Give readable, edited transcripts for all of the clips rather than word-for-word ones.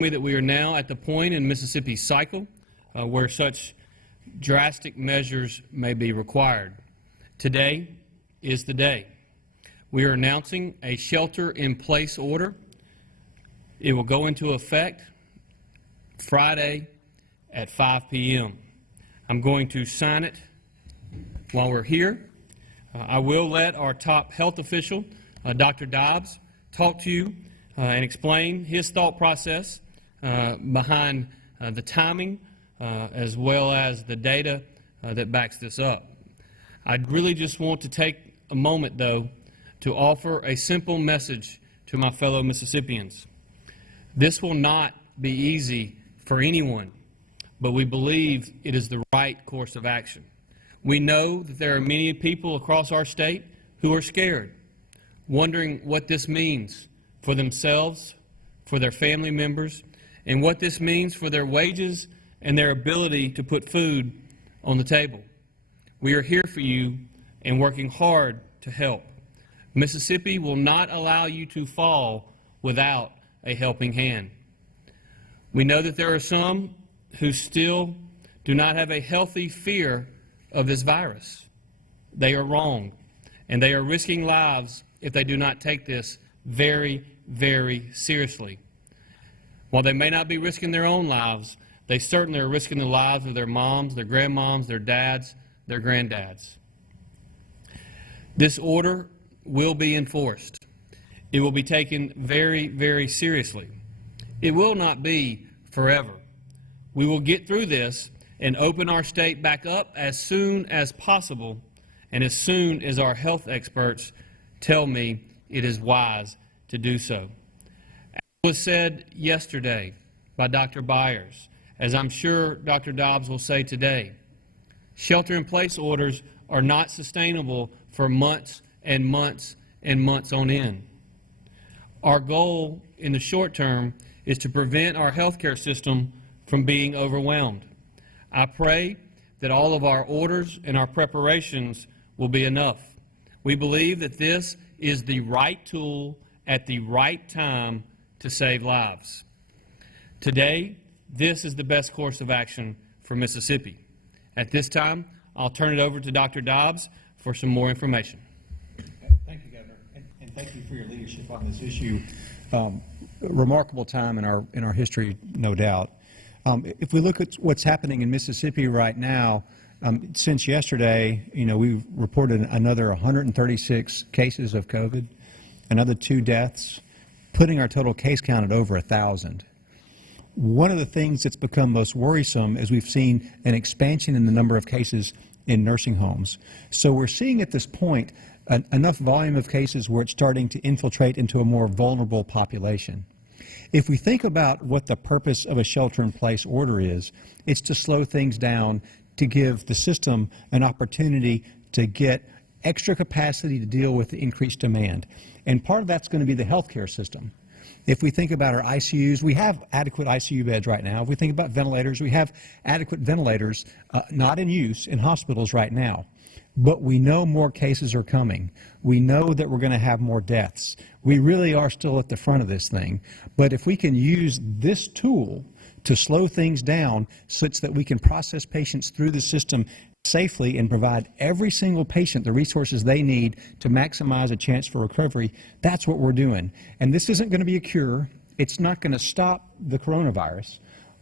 me that we are now at the point in Mississippi's cycle where such drastic measures may be required. Today is the day. We are announcing a shelter-in-place order. It will go into effect Friday at 5 p.m. I'm going to sign it while we're here. I will let our top health official, Dr. Dobbs, talk to you and explain his thought process behind the timing as well as the data that backs this up. I'd really just want to take a moment, though, to offer a simple message to my fellow Mississippians. This will not be easy for anyone, but we believe it is the right course of action. We know that there are many people across our state who are scared, wondering what this means for themselves, for their family members, and what this means for their wages and their ability to put food on the table. We are here for you and working hard to help. Mississippi will not allow you to fall without a helping hand. We know that there are some who still do not have a healthy fear of this virus. They are wrong, and they are risking lives if they do not take this very, very seriously. While they may not be risking their own lives, they certainly are risking the lives of their moms, their grandmoms, their dads, their granddads. This order will be enforced. It will be taken very, very seriously. It will not be forever. We will get through this and open our state back up as soon as possible and as soon as our health experts tell me it is wise to do so. As was said yesterday by Dr. Byers, as I'm sure Dr. Dobbs will say today, shelter-in-place orders are not sustainable for months and months and months on end. Our goal in the short term is to prevent our healthcare system from being overwhelmed. I pray that all of our orders and our preparations will be enough. We believe that this is the right tool at the right time to save lives. Today, this is the best course of action for Mississippi. At this time, I'll turn it over to Dr. Dobbs for some more information. Thank you, Governor, and thank you for your leadership on this issue. Remarkable time in our history, no doubt. If we look at what's happening in Mississippi right now, since yesterday, we've reported another 136 cases of COVID, another 2 deaths, putting our total case count at over 1,000. One of the things that's become most worrisome is we've seen an expansion in the number of cases in nursing homes. So we're seeing at this point enough volume of cases where it's starting to infiltrate into a more vulnerable population. If we think about what the purpose of a shelter-in-place order is, it's to slow things down, to give the system an opportunity to get extra capacity to deal with the increased demand. And part of that's going to be the healthcare system. If we think about our ICUs, we have adequate ICU beds right now. If we think about ventilators, we have adequate ventilators not in use in hospitals right now. But we know more cases are coming. We know that we're going to have more deaths. We really are still at the front of this thing. But if we can use this tool to slow things down such that we can process patients through the system safely and provide every single patient the resources they need to maximize a chance for recovery, that's what we're doing. And this isn't going to be a cure. It's not going to stop the coronavirus.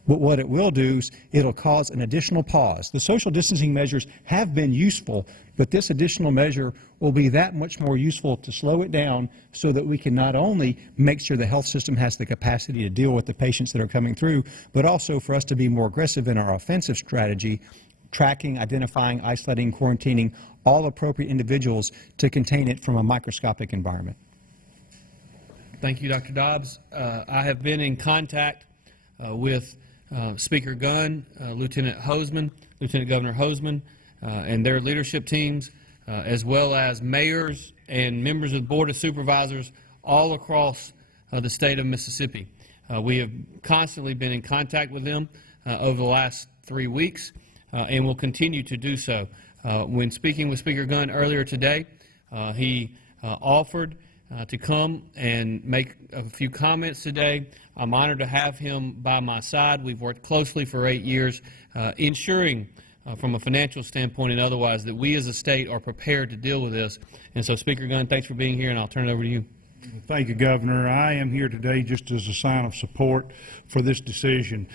But what it will do is it'll cause an additional pause. The social distancing measures have been useful, but this additional measure will be that much more useful to slow it down so that we can not only make sure the health system has the capacity to deal with the patients that are coming through, but also for us to be more aggressive in our offensive strategy, tracking, identifying, isolating, quarantining all appropriate individuals to contain it from a microscopic environment. Thank you, Dr. Dobbs. I have been in contact with Speaker Gunn, Lieutenant Governor Hosemann, and their leadership teams, as well as mayors and members of the Board of Supervisors all across the state of Mississippi. We have constantly been in contact with them over the last 3 weeks and will continue to do so. When speaking with Speaker Gunn earlier today, he offered to come and make a few comments today. I'm honored to have him by my side. We've worked closely for 8 years, ensuring from a financial standpoint and otherwise that we as a state are prepared to deal with this. And so, Speaker Gunn, thanks for being here, and I'll turn it over to you. Thank you, Governor. I am here today just as a sign of support for this decision.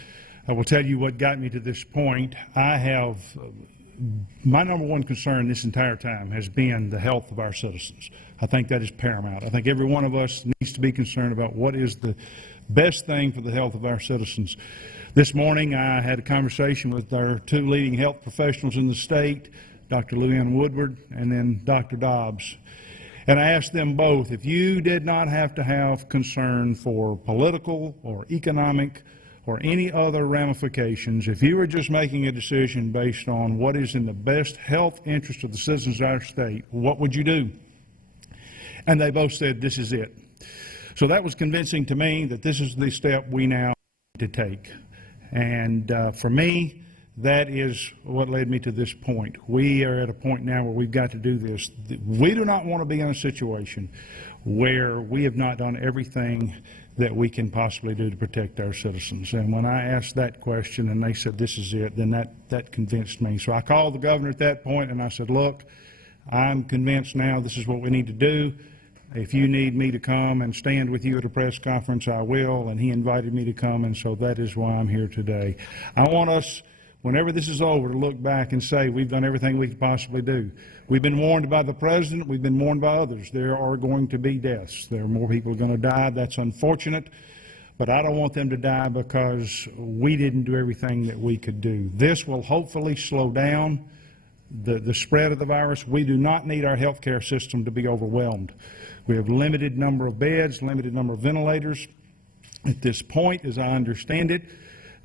I will tell you what got me to this point. My number one concern this entire time has been the health of our citizens. I think that is paramount. I think every one of us needs to be concerned about what is the best thing for the health of our citizens. This morning I had a conversation with our two leading health professionals in the state, Dr. Luann Woodward and then Dr. Dobbs. And I asked them both, if you did not have to have concern for political or economic or any other ramifications, if you were just making a decision based on what is in the best health interest of the citizens of our state, what would you do? And they both said, this is it. So that was convincing to me that this is the step we now need to take. And for me, that is what led me to this point. We are at a point now where we've got to do this. We do not want to be in a situation where we have not done everything that we can possibly do to protect our citizens. And when I asked that question and they said this is it, then that convinced me. So I called the governor at that point and I said, look, I'm convinced now this is what we need to do. If you need me to come and stand with you at a press conference, I will. And he invited me to come, and so that is why I'm here today. I want us, whenever this is over, to look back and say we've done everything we could possibly do. We've been warned by the president. We've been warned by others. There are going to be deaths. There are more people going to die. That's unfortunate. But I don't want them to die because we didn't do everything that we could do. This will hopefully slow down the spread of the virus. We do not need our healthcare system to be overwhelmed. We have limited number of beds, limited number of ventilators. At this point, as I understand it,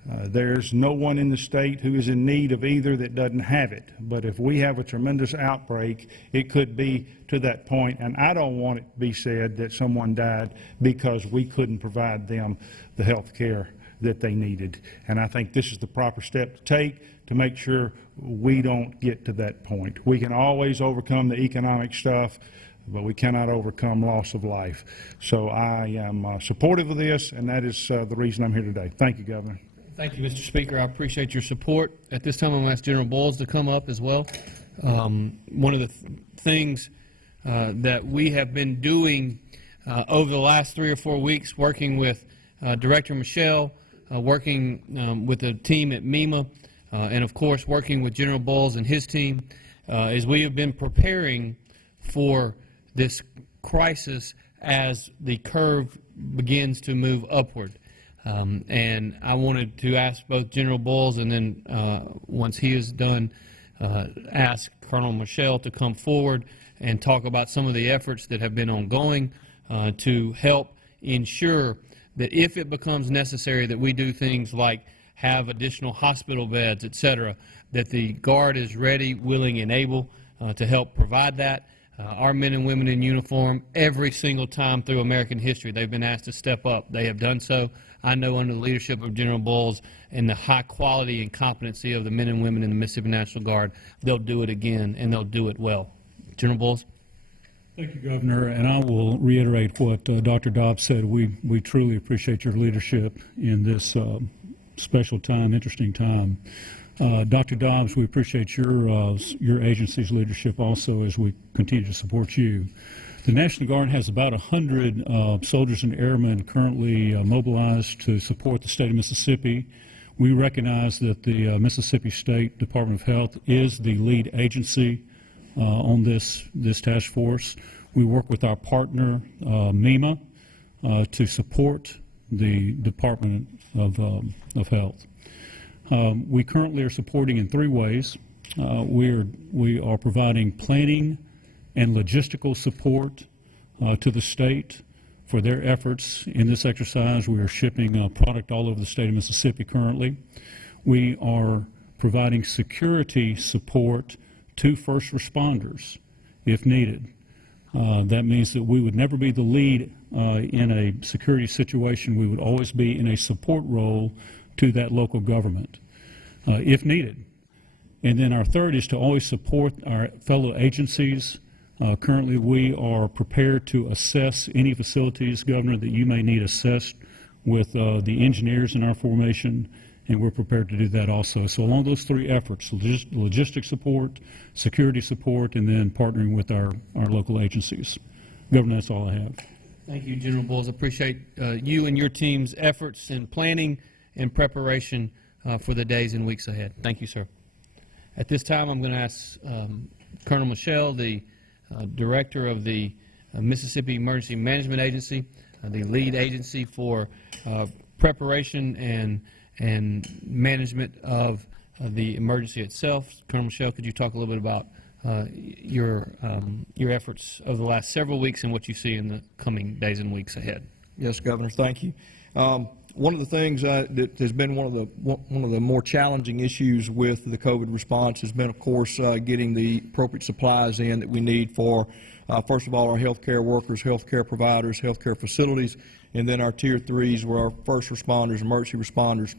there's no one in the state who is in need of either that doesn't have it. But if we have a tremendous outbreak, it could be to that point. And I don't want it to be said that someone died because we couldn't provide them the health care that they needed. And I think this is the proper step to take to make sure we don't get to that point. We can always overcome the economic stuff, but we cannot overcome loss of life. So I am supportive of this, and that is the reason I'm here today. Thank you, Governor. Thank you, Mr. Speaker. I appreciate your support. At this time, I'm going to ask General Bowles to come up as well. One of the things that we have been doing over the last 3 or 4 weeks, working with Director Michelle, working with the team at MEMA, and of course working with General Bowles and his team, is we have been preparing for this crisis as the curve begins to move upward. And I wanted to ask both General Bowles and then once he is done, ask Colonel Michelle to come forward and talk about some of the efforts that have been ongoing to help ensure that if it becomes necessary that we do things like have additional hospital beds, et cetera, that the Guard is ready, willing, and able to help provide that. Our men and women in uniform, every single time through American history, they've been asked to step up. They have done so. I know under the leadership of General Bowles and the high quality and competency of the men and women in the Mississippi National Guard, they'll do it again, and they'll do it well. General Bowles? Thank you, Governor, and I will reiterate what Dr. Dobbs said. We truly appreciate your leadership in this special time, interesting time. Dr. Dobbs, we appreciate your agency's leadership also as we continue to support you. The National Guard has about 100 soldiers and airmen currently mobilized to support the state of Mississippi. We recognize that the Mississippi State Department of Health is the lead agency on this task force. We work with our partner, MEMA, to support the Department of Health. We currently are supporting in 3 ways. We are providing planning and logistical support to the state for their efforts in this exercise. We are shipping product all over the state of Mississippi currently. We are providing security support to first responders if needed. That means that we would never be the lead in a security situation. We would always be in a support role to that local government if needed. And then our third is to always support our fellow agencies Currently, we are prepared to assess any facilities, Governor, that you may need assessed with the engineers in our formation, and we're prepared to do that also. So along those three efforts, logistics support, security support, and then partnering with our local agencies. Governor, that's all I have. Thank you, General Bowles. I appreciate you and your team's efforts in planning and preparation for the days and weeks ahead. Thank you, sir. At this time, I'm going to ask Colonel Michelle, the Director of the Mississippi Emergency Management Agency, the lead agency for preparation and management of the emergency itself. Colonel Michelle, could you talk a little bit about your efforts over the last several weeks and what you see in the coming days and weeks ahead? Yes, Governor, thank you. One of the things that has been one of the more challenging issues with the COVID response has been, of course, getting the appropriate supplies in that we need for, first of all, our healthcare workers, healthcare providers, healthcare facilities, and then our Tier 3s, where our first responders, emergency responders.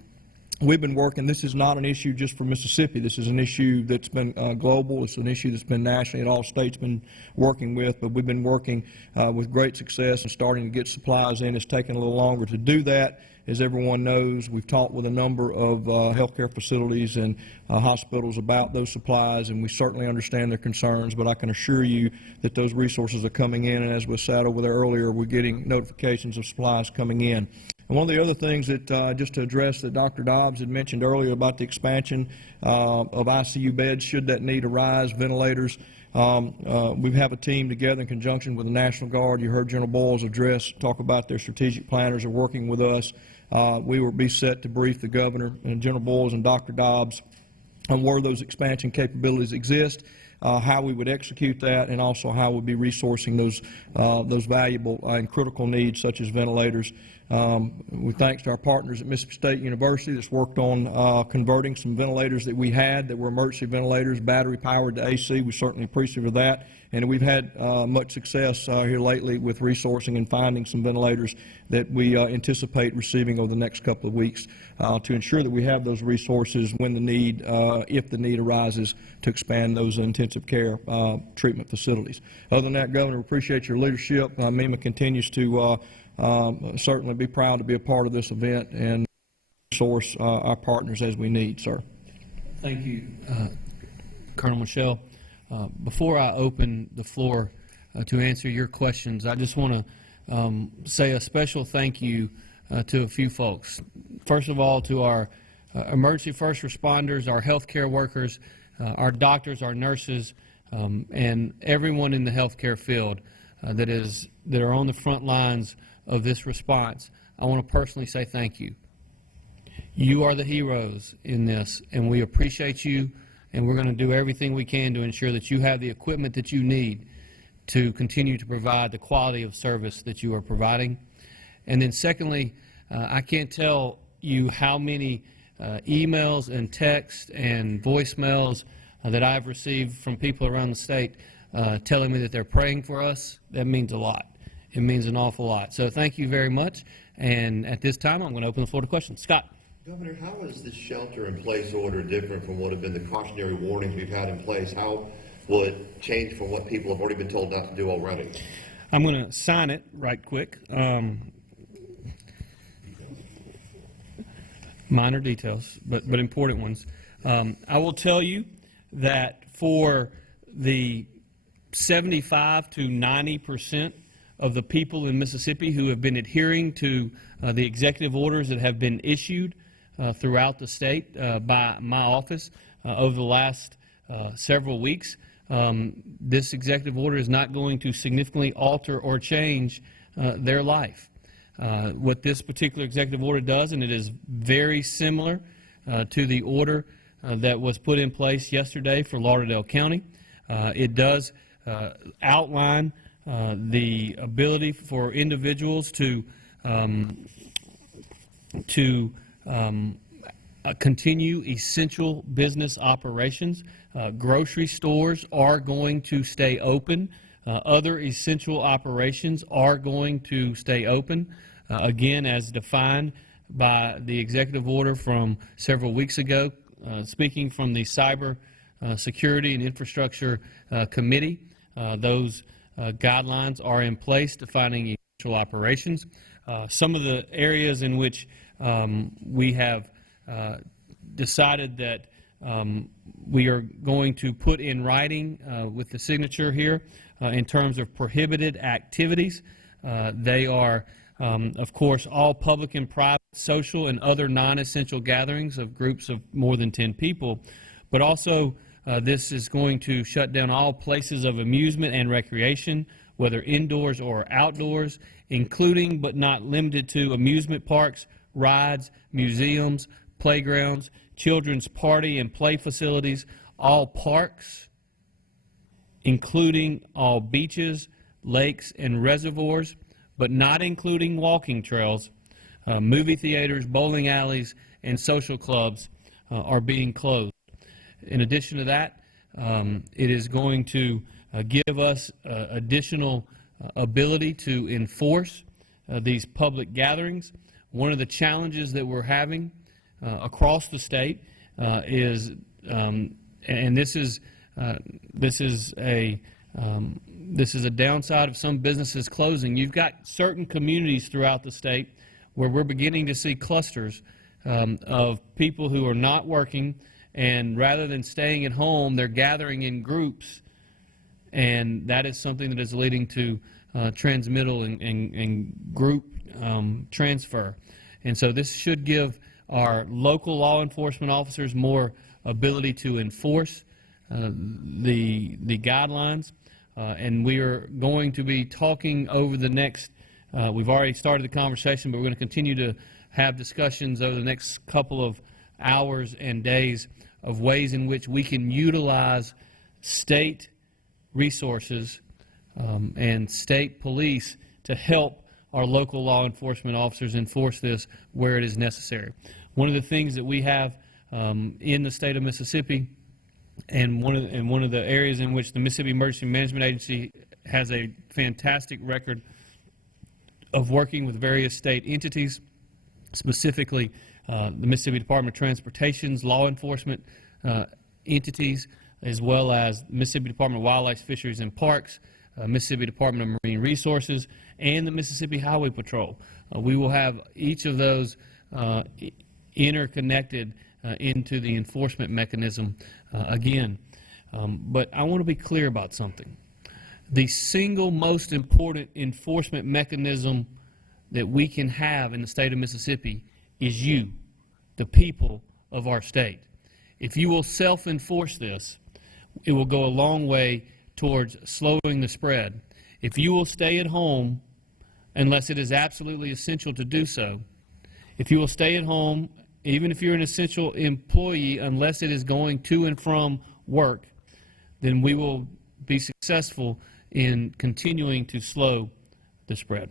We've been working. This is not an issue just for Mississippi. This is an issue that's been global. It's an issue that's been nationally and all states been working with, but we've been working with great success and starting to get supplies in. It's taken a little longer to do that. As everyone knows, we've talked with a number of healthcare facilities and hospitals about those supplies, and we certainly understand their concerns, but I can assure you that those resources are coming in, and as was said over there earlier, we're getting notifications of supplies coming in. And one of the other things that, just to address that Dr. Dobbs had mentioned earlier about the expansion of ICU beds, should that need arise, ventilators, we have a team together in conjunction with the National Guard. You heard General Bowles talk about their strategic planners are working with us. We will be set to brief the Governor and General Bowles and Dr. Dobbs on where those expansion capabilities exist, how we would execute that, and also how we'll be resourcing those valuable and critical needs such as ventilators. We thanks to our partners at Mississippi State University that's worked on converting some ventilators that we had that were emergency ventilators, battery powered to AC. We're certainly appreciative of that. And we've had much success here lately with resourcing and finding some ventilators that we anticipate receiving over the next couple of weeks to ensure that we have those resources when the need, if the need arises, to expand those intensive care treatment facilities. Other than that, Governor, we appreciate your leadership. MEMA continues to certainly be proud to be a part of this event and resource our partners as we need, sir. Thank you, Colonel Michelle. Before I open the floor to answer your questions, I just want to say a special thank you to a few folks. First of all, to our emergency first responders, our healthcare workers, our doctors, our nurses, and everyone in the healthcare field that are on the front lines of this response. I want to personally say thank you. You are the heroes in this, and we appreciate you, and we're going to do everything we can to ensure that you have the equipment that you need to continue to provide the quality of service that you are providing. And then secondly, I can't tell you how many emails and texts and voicemails that I've received from people around the state telling me that they're praying for us. That means a lot. It means an awful lot. So thank you very much. And at this time, I'm going to open the floor to questions. Scott. Governor, how is the shelter-in-place order different from what have been the cautionary warnings we've had in place? How will it change from what people have already been told not to do already? I'm going to sign it right quick. Minor details, but important ones. I will tell you that for the 75 to 90% of the people in Mississippi who have been adhering to the executive orders that have been issued throughout the state by my office over the last several weeks, this executive order is not going to significantly alter or change their life. What this particular executive order does, and it is very similar to the order that was put in place yesterday for Lauderdale County, it does outline the ability for individuals to continue essential business operations. Grocery stores are going to stay open. Other essential operations are going to stay open, again, as defined by the executive order from several weeks ago. Speaking from the Cyber Security and Infrastructure Committee, those guidelines are in place defining essential operations. Some of the areas in which we have decided that we are going to put in writing with the signature here in terms of prohibited activities. They are, of course, all public and private, social, and other non-essential gatherings of groups of more than 10 people, but also this is going to shut down all places of amusement and recreation, whether indoors or outdoors, including but not limited to amusement parks, rides, museums, playgrounds, children's party and play facilities, all parks, including all beaches, lakes, and reservoirs, but not including walking trails, movie theaters, bowling alleys, and social clubs are being closed. In addition to that, it is going to give us additional ability to enforce these public gatherings. One of the challenges that we're having across the state is, and this is a downside of some businesses closing. You've got certain communities throughout the state where we're beginning to see clusters of people who are not working, and rather than staying at home, they're gathering in groups, and that is something that is leading to transmittal and group transfer. And so this should give our local law enforcement officers more ability to enforce the guidelines. And we are going to be talking over the next, we've already started the conversation, but we're going to continue to have discussions over the next couple of hours and days of ways in which we can utilize state resources and state police to help our local law enforcement officers enforce this where it is necessary. One of the things that we have in the state of Mississippi, and one of the areas in which the Mississippi Emergency Management Agency has a fantastic record of working with various state entities, specifically the Mississippi Department of Transportation's law enforcement entities, as well as Mississippi Department of Wildlife, Fisheries, and Parks, Mississippi Department of Marine Resources, and the Mississippi Highway Patrol. We will have each of those interconnected into the enforcement mechanism again. But I want to be clear about something. The single most important enforcement mechanism that we can have in the state of Mississippi is you, the people of our state. If you will self-enforce this, it will go a long way towards slowing the spread. If you will stay at home, unless it is absolutely essential to do so, if you will stay at home, even if you're an essential employee, unless it is going to and from work, then we will be successful in continuing to slow the spread.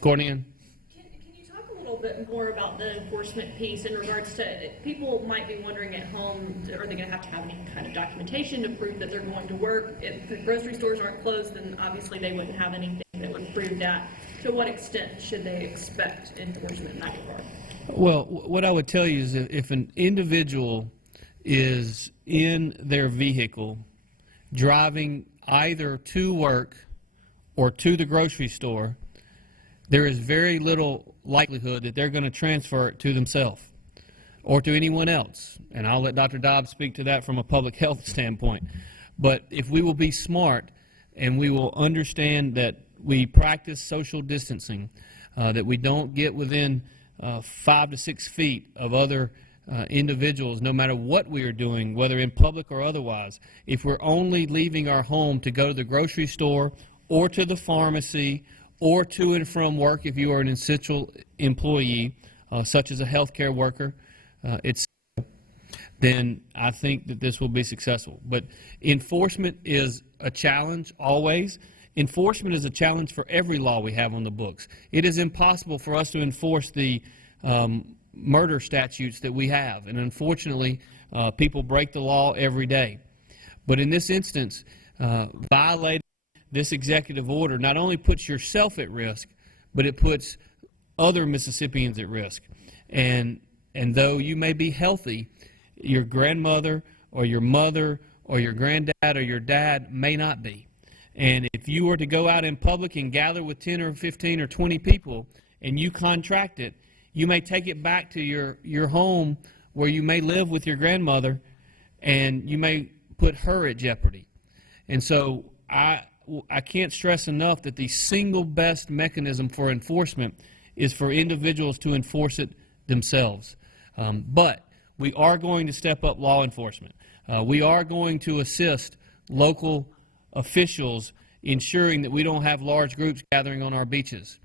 Courtney Ann? Can you talk a little bit more about the enforcement piece in regards to, people might be wondering at home, are they going to have any kind of documentation to prove that they're going to work? If the grocery stores aren't closed, then obviously they wouldn't have anything that would prove that. To what extent should they expect enforcement in that regard? Well, what I would tell you is that if an individual is in their vehicle driving either to work or to the grocery store, there is very little likelihood that they're going to transfer it to themselves or to anyone else. And I'll let Dr. Dobbs speak to that from a public health standpoint. But if we will be smart and we will understand that we practice social distancing, that we don't get within 5 to 6 feet of other individuals, no matter what we are doing, whether in public or otherwise. If we're only leaving our home to go to the grocery store or to the pharmacy or to and from work, if you are an essential employee, such as a healthcare worker, then I think that this will be successful. But enforcement is a challenge always. Enforcement is a challenge for every law we have on the books. It is impossible for us to enforce the murder statutes that we have, and unfortunately, people break the law every day. But in this instance, violating this executive order not only puts yourself at risk, but it puts other Mississippians at risk. And though you may be healthy, your grandmother or your mother or your granddad or your dad may not be. And if you were to go out in public and gather with 10 or 15 or 20 people and you contract it, you may take it back to your home where you may live with your grandmother, and you may put her at jeopardy. And so I can't stress enough that the single best mechanism for enforcement is for individuals to enforce it themselves. But we are going to step up law enforcement. We are going to assist local officials ensuring that we don't have large groups gathering on our beaches.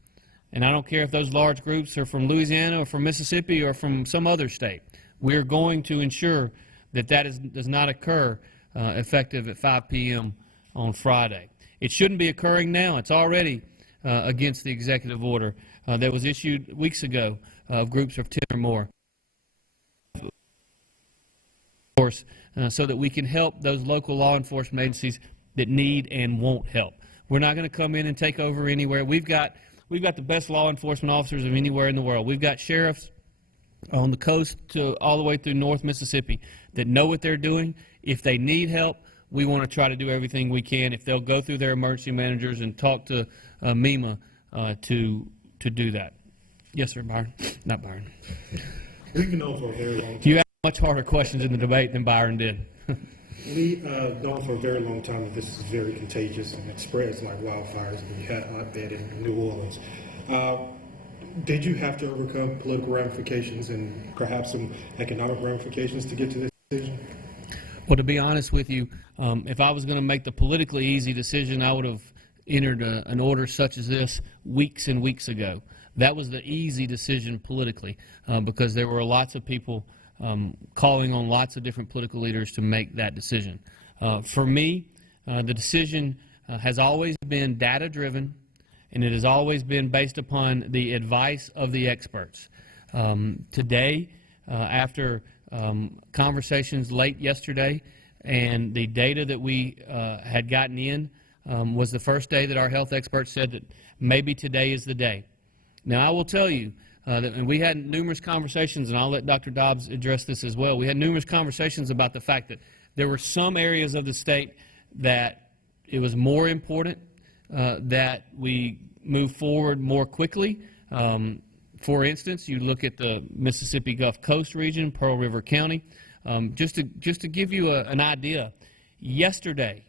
And I don't care if those large groups are from Louisiana or from Mississippi or from some other state. We're going to ensure that does not occur effective at 5 p.m. on Friday. It shouldn't be occurring now. It's already against the executive order that was issued weeks ago of groups of 10 or more. Of course, so that we can help those local law enforcement agencies that need and won't help. We're not going to come in and take over anywhere. We've got the best law enforcement officers of anywhere in the world. We've got sheriffs on the coast to all the way through North Mississippi that know what they're doing. If they need help, we want to try to do everything we can. If they'll go through their emergency managers and talk to MEMA to do that. Yes, sir, Byron. Not Byron. We've known for a very long time. You asked much harder questions in the debate than Byron did. We've known for a very long time that this is very contagious and it spreads like wildfires. And we had that in New Orleans. Did you have to overcome political ramifications and perhaps some economic ramifications to get to this decision? Well, to be honest with you, if I was going to make the politically easy decision, I would have entered an order such as this weeks and weeks ago. That was the easy decision politically because there were lots of people calling on lots of different political leaders to make that decision. For me, the decision has always been data-driven, and it has always been based upon the advice of the experts. Today, after conversations late yesterday, and the data that we had gotten in was the first day that our health experts said that maybe today is the day. Now, I will tell you that, and we had numerous conversations, and I'll let Dr. Dobbs address this as well. We had numerous conversations about the fact that there were some areas of the state that it was more important that we move forward more quickly. For instance, you look at the Mississippi Gulf Coast region, Pearl River County. Just to give you an idea, yesterday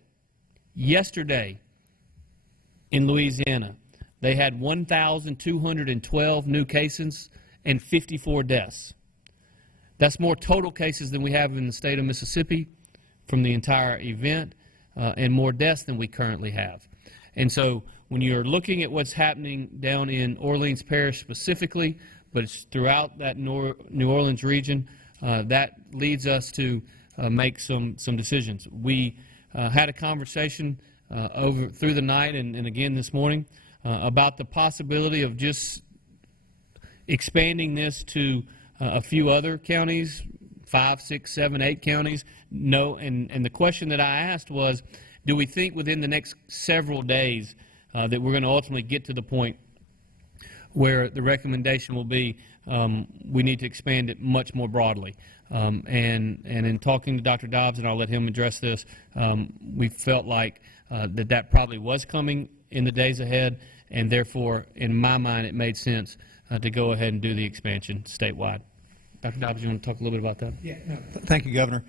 in Louisiana, they had 1,212 new cases and 54 deaths. That's more total cases than we have in the state of Mississippi from the entire event, and more deaths than we currently have. And so when you're looking at what's happening down in Orleans Parish specifically, but it's throughout that New Orleans region, that leads us to make some decisions. We had a conversation through the night and again this morning about the possibility of just expanding this to a few other counties, 5, 6, 7, 8 counties. No, and the question that I asked was, do we think within the next several days that we're going to ultimately get to the point where the recommendation will be we need to expand it much more broadly? And in talking to Dr. Dobbs, and I'll let him address this, we felt like that probably was coming in the days ahead, and therefore, in my mind, it made sense to go ahead and do the expansion statewide. Dr. Dobbs, you want to talk a little bit about that? Yeah, no, thank you, Governor.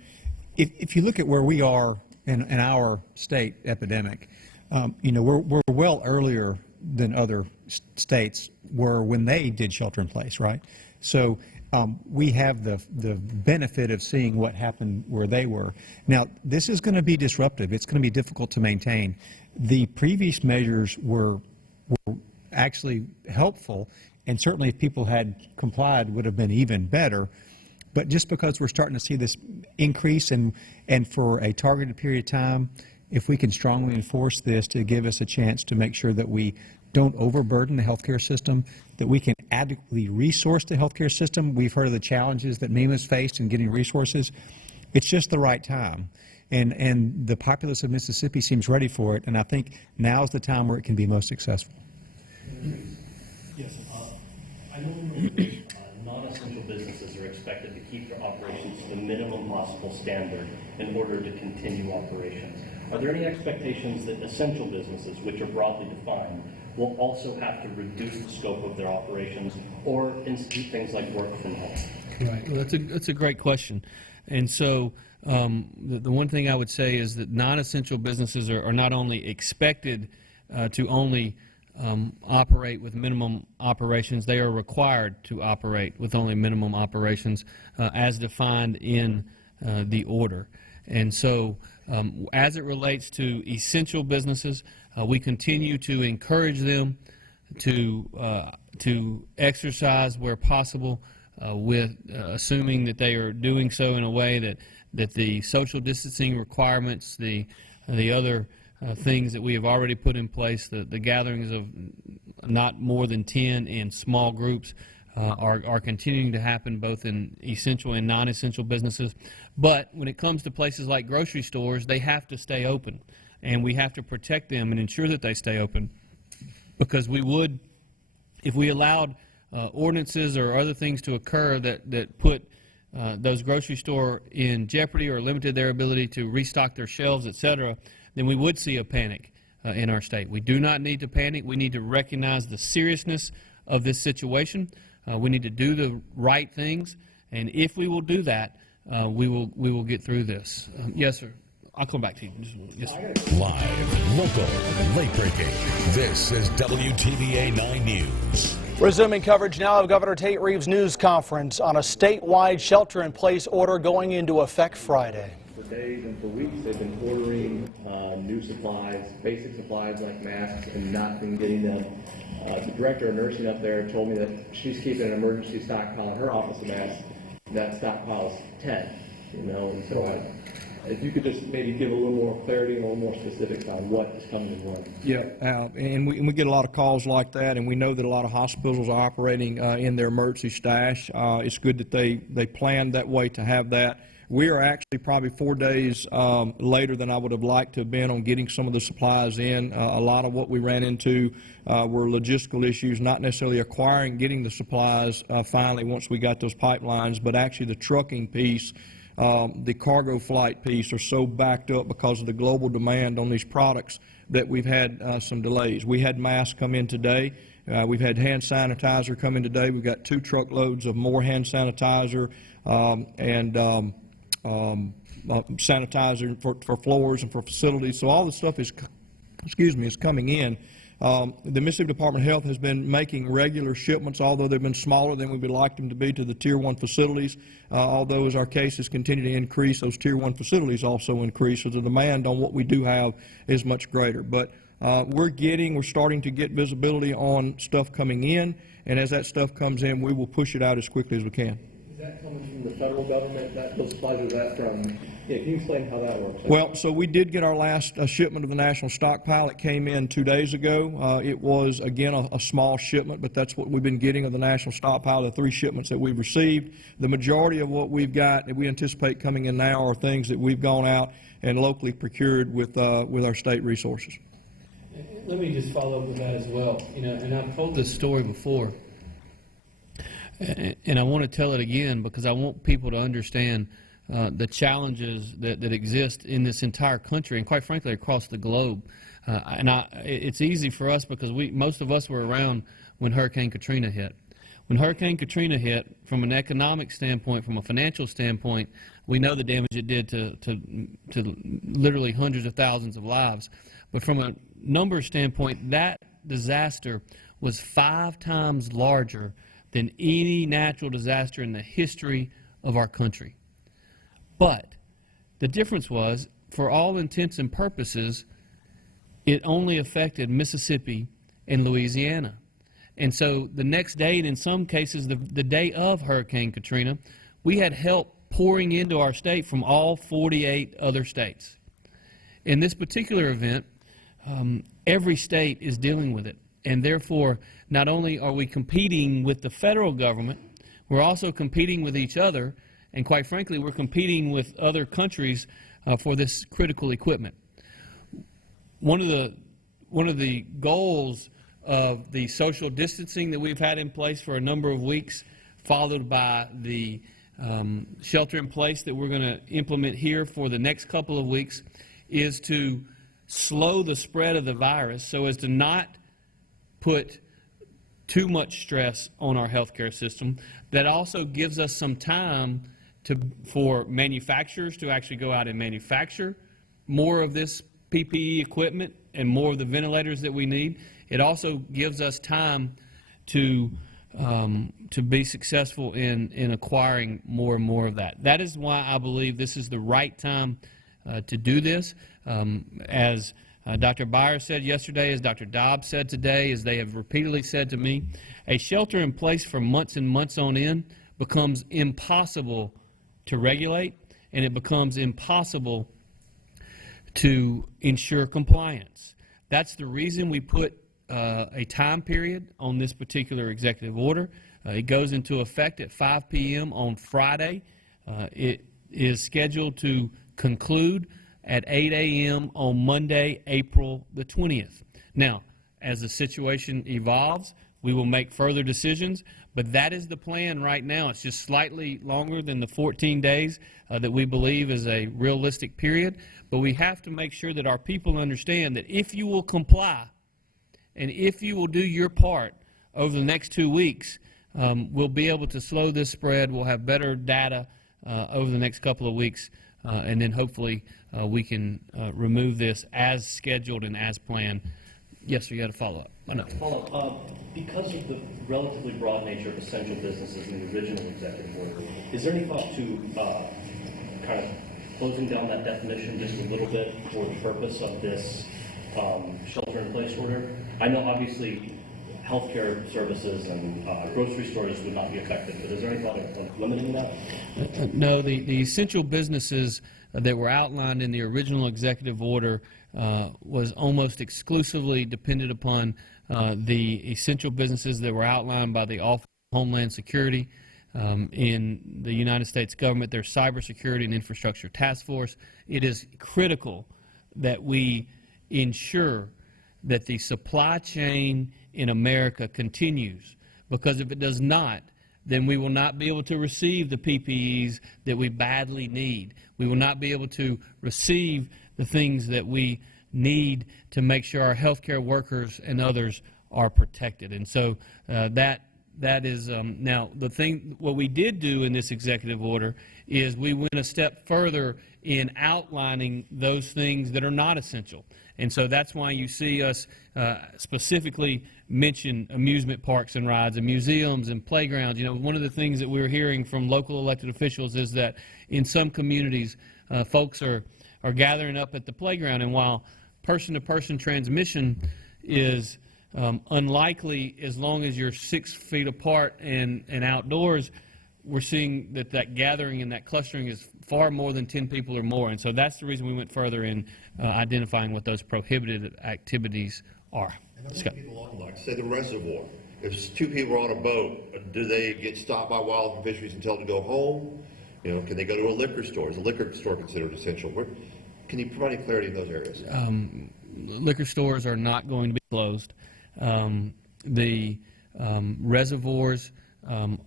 If you look at where we are in our state epidemic, we're well earlier than other states were when they did shelter in place, right? So we have the benefit of seeing what happened where they were. Now, this is going to be disruptive. It's going to be difficult to maintain. The previous measures were actually helpful, and certainly if people had complied would have been even better. But just because we're starting to see this increase and for a targeted period of time, if we can strongly enforce this to give us a chance to make sure that we don't overburden the healthcare system, that we can adequately resource the healthcare system. We've heard of the challenges that MEMA's faced in getting resources. It's just the right time. And the populace of Mississippi seems ready for it, and I think now is the time where it can be most successful. Yes, I know non-essential businesses are expected to keep their operations to the minimum possible standard in order to continue operations. Are there any expectations that essential businesses, which are broadly defined, will also have to reduce the scope of their operations or institute things like work from home? Right. Well, that's a great question. And so the one thing I would say is that non-essential businesses are not only expected to only operate with minimum operations, they are required to operate with only minimum operations as defined in the order. And so as it relates to essential businesses, we continue to encourage them to exercise where possible with assuming that they are doing so in a way that the social distancing requirements, the other things that we have already put in place, the gatherings of not more than 10 in small groups are continuing to happen both in essential and non-essential businesses. But when it comes to places like grocery stores, they have to stay open, and we have to protect them and ensure that they stay open, because we would, if we allowed ordinances or other things to occur that put those grocery store in jeopardy or limited their ability to restock their shelves, et cetera, then we would see a panic in our state. We do not need to panic. We need to recognize the seriousness of this situation. We need to do the right things, and if we will do that, we will get through this. Yes, sir. I'll come back to you. Yes, sir. Live, local, late breaking. This is WTVA 9 News. Resuming coverage now of Governor Tate Reeves' news conference on a statewide shelter-in-place order going into effect Friday. For days and for weeks, they've been ordering new supplies, basic supplies like masks, and not been getting them. The director of nursing up there told me that she's keeping an emergency stockpile in her office of masks. That stockpile is 10, and so if you could just maybe give a little more clarity and a little more specifics on what is coming and when. Yeah, and we get a lot of calls like that, and we know that a lot of hospitals are operating in their emergency stash. It's good that they planned that way to have that. We are actually probably 4 days later than I would have liked to have been on getting some of the supplies in. A lot of what we ran into were logistical issues, not necessarily getting the supplies finally once we got those pipelines, but actually the trucking piece. The cargo flight piece are so backed up because of the global demand on these products that we've had some delays. We had masks come in today. We've had hand sanitizer come in today. We've got 2 truckloads of more hand sanitizer and sanitizer for floors and for facilities. So all the stuff is coming in. The Mississippi Department of Health has been making regular shipments, although they've been smaller than we would like them to be, to the Tier 1 facilities. Although as our cases continue to increase, those Tier 1 facilities also increase, so the demand on what we do have is much greater. But we're starting to get visibility on stuff coming in, and as that stuff comes in, we will push it out as quickly as we can. Is that coming from the federal government, those supplies, or is that from, can you explain how that works? Well, so we did get our last shipment of the national stockpile. It came in 2 days ago. It was, again, a small shipment, but that's what we've been getting of the national stockpile, the 3 shipments that we've received. The majority of what we've got that we anticipate coming in now are things that we've gone out and locally procured with our state resources. Let me just follow up with that as well. And I've told this story before, and I want to tell it again because I want people to understand the challenges that exist in this entire country and, quite frankly, across the globe. It's easy for us because most of us were around when Hurricane Katrina hit. When Hurricane Katrina hit, from an economic standpoint, from a financial standpoint, we know the damage it did to literally hundreds of thousands of lives. But from a numbers standpoint, that disaster was 5 times larger than any natural disaster in the history of our country. But the difference was, for all intents and purposes, it only affected Mississippi and Louisiana. And so the next day, and in some cases the day of Hurricane Katrina, we had help pouring into our state from all 48 other states. In this particular event, every state is dealing with it. And therefore, not only are we competing with the federal government, we're also competing with each other, and quite frankly, we're competing with other countries for this critical equipment. One of the goals of the social distancing that we've had in place for a number of weeks, followed by the shelter in place that we're going to implement here for the next couple of weeks, is to slow the spread of the virus so as to not put too much stress on our healthcare system. That also gives us some time for manufacturers to actually go out and manufacture more of this PPE equipment and more of the ventilators that we need. It also gives us time to be successful in acquiring more and more of that. That is why I believe this is the right time to do this. As Dr. Byers said yesterday, as Dr. Dobbs said today, as they have repeatedly said to me, a shelter in place for months and months on end becomes impossible to regulate, and it becomes impossible to ensure compliance. That's the reason we put a time period on this particular executive order. It goes into effect at 5 p.m. on Friday. It is scheduled to conclude at 8 a.m. on Monday, April the 20th. Now, as the situation evolves, we will make further decisions, but that is the plan right now. It's just slightly longer than the 14 days that we believe is a realistic period, but we have to make sure that our people understand that if you will comply and if you will do your part over the next 2 weeks, we'll be able to slow this spread. We'll have better data over the next couple of weeks, and then hopefully we can remove this as scheduled and as planned. Yes, sir, you had a follow-up. I know. Because of the relatively broad nature of essential businesses in the original executive order, is there any thought to kind of closing down that definition just a little bit for the purpose of this shelter-in-place order? I know obviously healthcare services and grocery stores would not be affected, but is there any thought of limiting that? No, the essential businesses that were outlined in the original executive order was almost exclusively dependent upon the essential businesses that were outlined by the Office of Homeland Security in the United States government, their Cybersecurity and Infrastructure Task Force. It is critical that we ensure that the supply chain in America continues, because if it does not, then we will not be able to receive the PPEs that we badly need. We will not be able to receive the things that we need to make sure our healthcare workers and others are protected. And so that is now the thing. What we did do in this executive order is we went a step further in outlining those things that are not essential. And so that's why you see us specifically mention amusement parks and rides and museums and playgrounds. You know, one of the things that we're hearing from local elected officials is that in some communities, folks are gathering up at the playground, and while person-to-person transmission is unlikely as long as you're 6 feet apart and outdoors, we're seeing that gathering and that clustering is far more than 10 people or more. And so that's the reason we went further in identifying what those prohibited activities are. Scott. People on, like, say, the reservoir. If 2 people are on a boat, do they get stopped by Wildlife and Fisheries and told to go home? You know, can they go to a liquor store? Is a liquor store considered essential? Can you provide any clarity in those areas? Liquor stores are not going to be closed. The reservoirs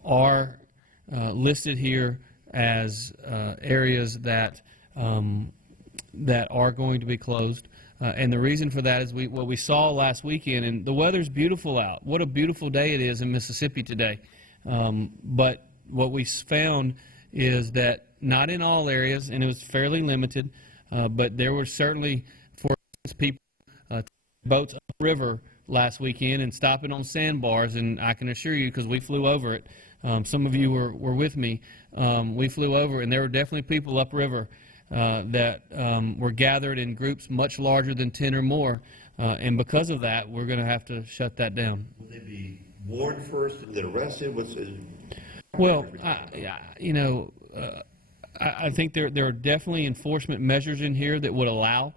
are listed here as areas that are going to be closed. And the reason for that is what we saw last weekend, and the weather's beautiful out. What a beautiful day it is in Mississippi today. But what we found is that not in all areas, and it was fairly limited, but there were certainly, for instance, people boats upriver last weekend and stopping on sandbars, and I can assure you, because we flew over it, some of you were with me, we flew over, and there were definitely people upriver that were gathered in groups much larger than 10 or more, and because of that, we're going to have to shut that down. Would they be warned first and then arrested? Well, I think there are definitely enforcement measures in here that would allow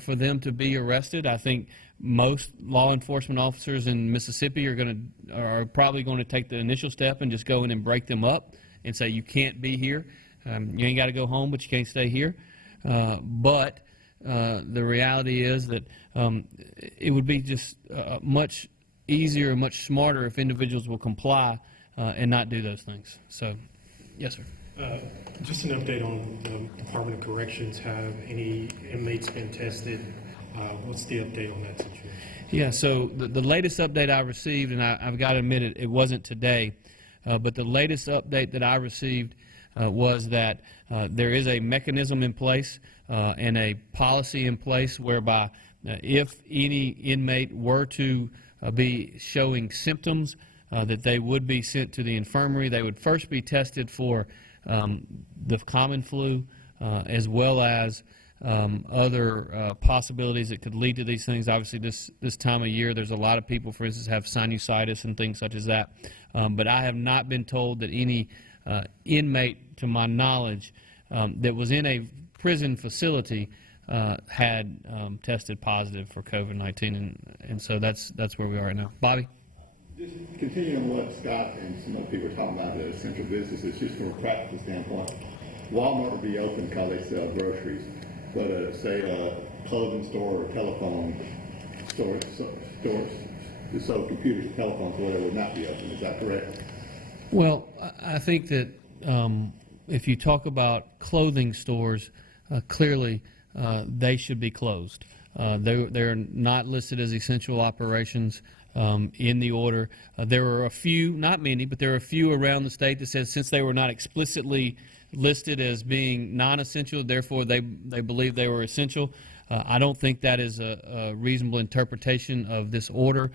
for them to be arrested. I think most law enforcement officers in Mississippi are probably going to take the initial step and just go in and break them up and say, you can't be here. You ain't got to go home, but you can't stay here. But the reality is that it would be just much easier and much smarter if individuals will comply and not do those things. So, yes, sir. Just an update on the Department of Corrections. Have any inmates been tested? What's the update on that situation? Yeah, so the latest update I received, and I've got to admit it wasn't today, but the latest update that I received was that there is a mechanism in place and a policy in place whereby if any inmate were to be showing symptoms, that they would be sent to the infirmary. They would first be tested for the common flu as well as other possibilities that could lead to these things. Obviously, this time of year, there's a lot of people, for instance, have sinusitis and things such as that. But I have not been told that any inmate, to my knowledge, that was in a prison facility had tested positive for COVID-19, and so that's where we are right now. Bobby? Just continuing on what Scott and some other people are talking about, the essential businesses, just from a practical standpoint, Walmart will be open because they sell groceries, but say a clothing store or telephone store, that sell computers, telephones, or whatever, would not be open. Is that correct? Well, I think that if you talk about clothing stores, clearly they should be closed. They're not listed as essential operations in the order. There are a few, not many, but there are a few around the state that says since they were not explicitly listed as being non-essential, therefore they believe they were essential. I don't think that is a reasonable interpretation of this order.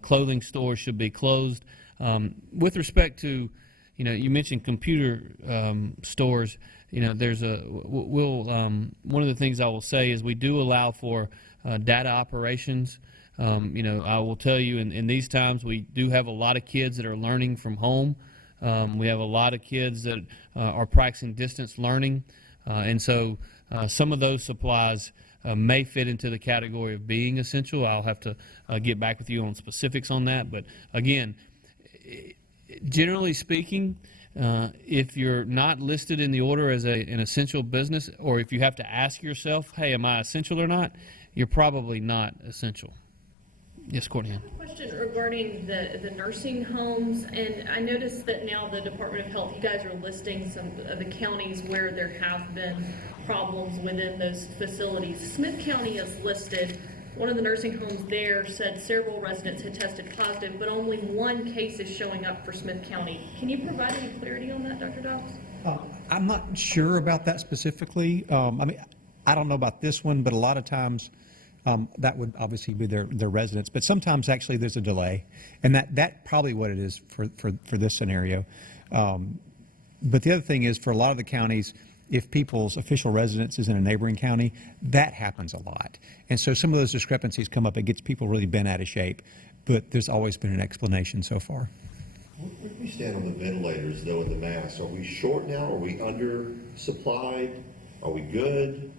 Clothing stores should be closed. With respect to, you mentioned computer stores. There's one of the things I will say is we do allow for data operations. I will tell you in these times we do have a lot of kids that are learning from home. We have a lot of kids that are practicing distance learning, and so some of those supplies may fit into the category of being essential. I'll have to get back with you on specifics on that, but again, generally speaking, if you're not listed in the order as an essential business, or if you have to ask yourself, hey, am I essential or not, you're probably not essential. Yes, Courtney Ann. Question regarding the nursing homes, and I noticed that now the Department of Health, you guys are listing some of the counties where there have been problems within those facilities. Smith County is listed. One of the nursing homes there said several residents had tested positive, but only one case is showing up for Smith County. Can you provide any clarity on that, Dr. Dobbs? I'm not sure about that specifically. I don't know about this one, but a lot of times that would obviously be their residents. But sometimes actually there's a delay, and that probably what it is for this scenario. But the other thing is, for a lot of the counties, if people's official residence is in a neighboring county, that happens a lot. And so some of those discrepancies come up. It gets people really bent out of shape. But there's always been an explanation so far. Where do we stand on the ventilators, though, and the masks? Are we short now? Are we undersupplied? Are we good?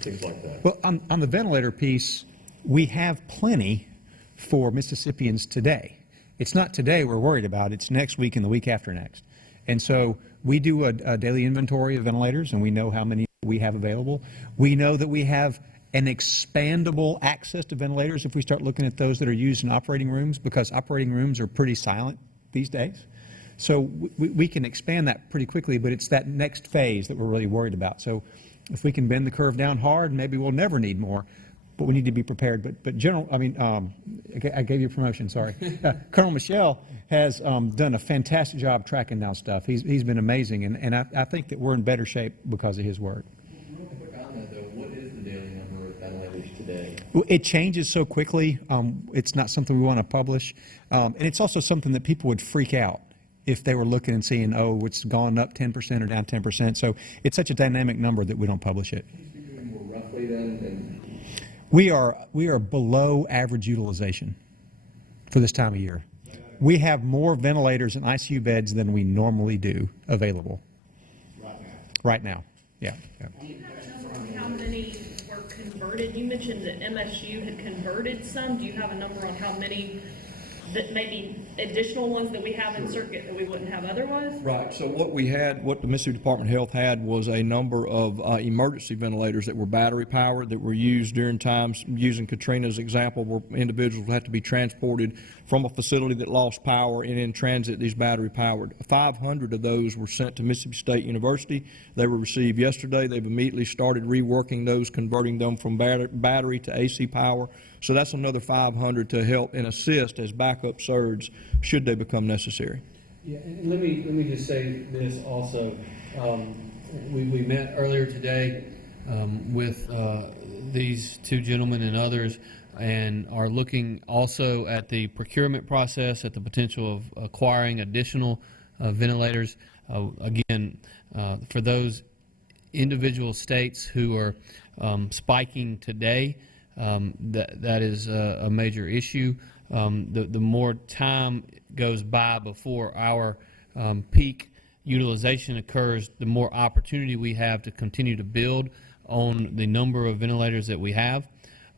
Things like that. Well, on the ventilator piece, we have plenty for Mississippians today. It's not today we're worried about. It's next week and the week after next. And so we do a daily inventory of ventilators, and we know how many we have available. We know that we have an expandable access to ventilators if we start looking at those that are used in operating rooms, because operating rooms are pretty silent these days. So we can expand that pretty quickly, but it's that next phase that we're really worried about. So if we can bend the curve down hard, maybe we'll never need more, but we need to be prepared. But I gave you a promotion, sorry. Colonel Michelle has done a fantastic job tracking down stuff. He's been amazing, and I think that we're in better shape because of his work. Real quick on that, though, what is the daily number of ventilators today? It changes so quickly. It's not something we want to publish. And it's also something that people would freak out if they were looking and seeing, oh, it's gone up 10% or down 10%. So it's such a dynamic number that we don't publish it. Can you speak to it more roughly then? We are below average utilization for this time of year. We have more ventilators and ICU beds than we normally do available. Right now. Yeah. Do you have a number on how many were converted? You mentioned that MSU had converted some. Do you have a number on how many that maybe additional ones that we have in circuit that we wouldn't have otherwise? Right, so what we had, what the Mississippi Department of Health had was a number of emergency ventilators that were battery powered, that were used during times, using Katrina's example, where individuals would have to be transported from a facility that lost power and in transit, these battery powered. 500 of those were sent to Mississippi State University. They were received yesterday. They've immediately started reworking those, converting them from battery to AC power. So that's another 500 to help and assist as backup surge should they become necessary. Yeah, and let me just say this also. We met earlier today with these two gentlemen and others, and are looking also at the procurement process, at the potential of acquiring additional ventilators. Again, for those individual states who are spiking today, that is a major issue. The more time goes by before our peak utilization occurs, the more opportunity we have to continue to build on the number of ventilators that we have.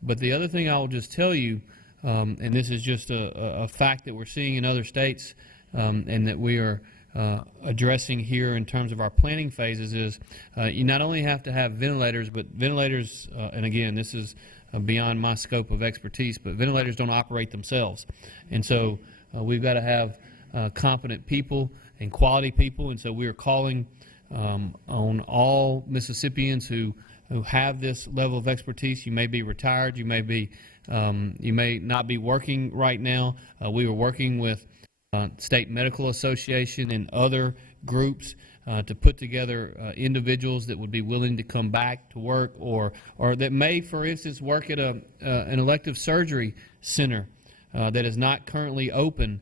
But the other thing I will just tell you, and this is just a fact that we're seeing in other states, and that we are addressing here in terms of our planning phases, is you not only have to have ventilators, but ventilators, and again, this is beyond my scope of expertise, but ventilators don't operate themselves. And so we've got to have competent people and quality people, and so we are calling on all Mississippians who have this level of expertise. You may be retired, you may not be working right now. We were working with State Medical Association and other groups to put together individuals that would be willing to come back to work, or that may, for instance, work at an elective surgery center that is not currently open,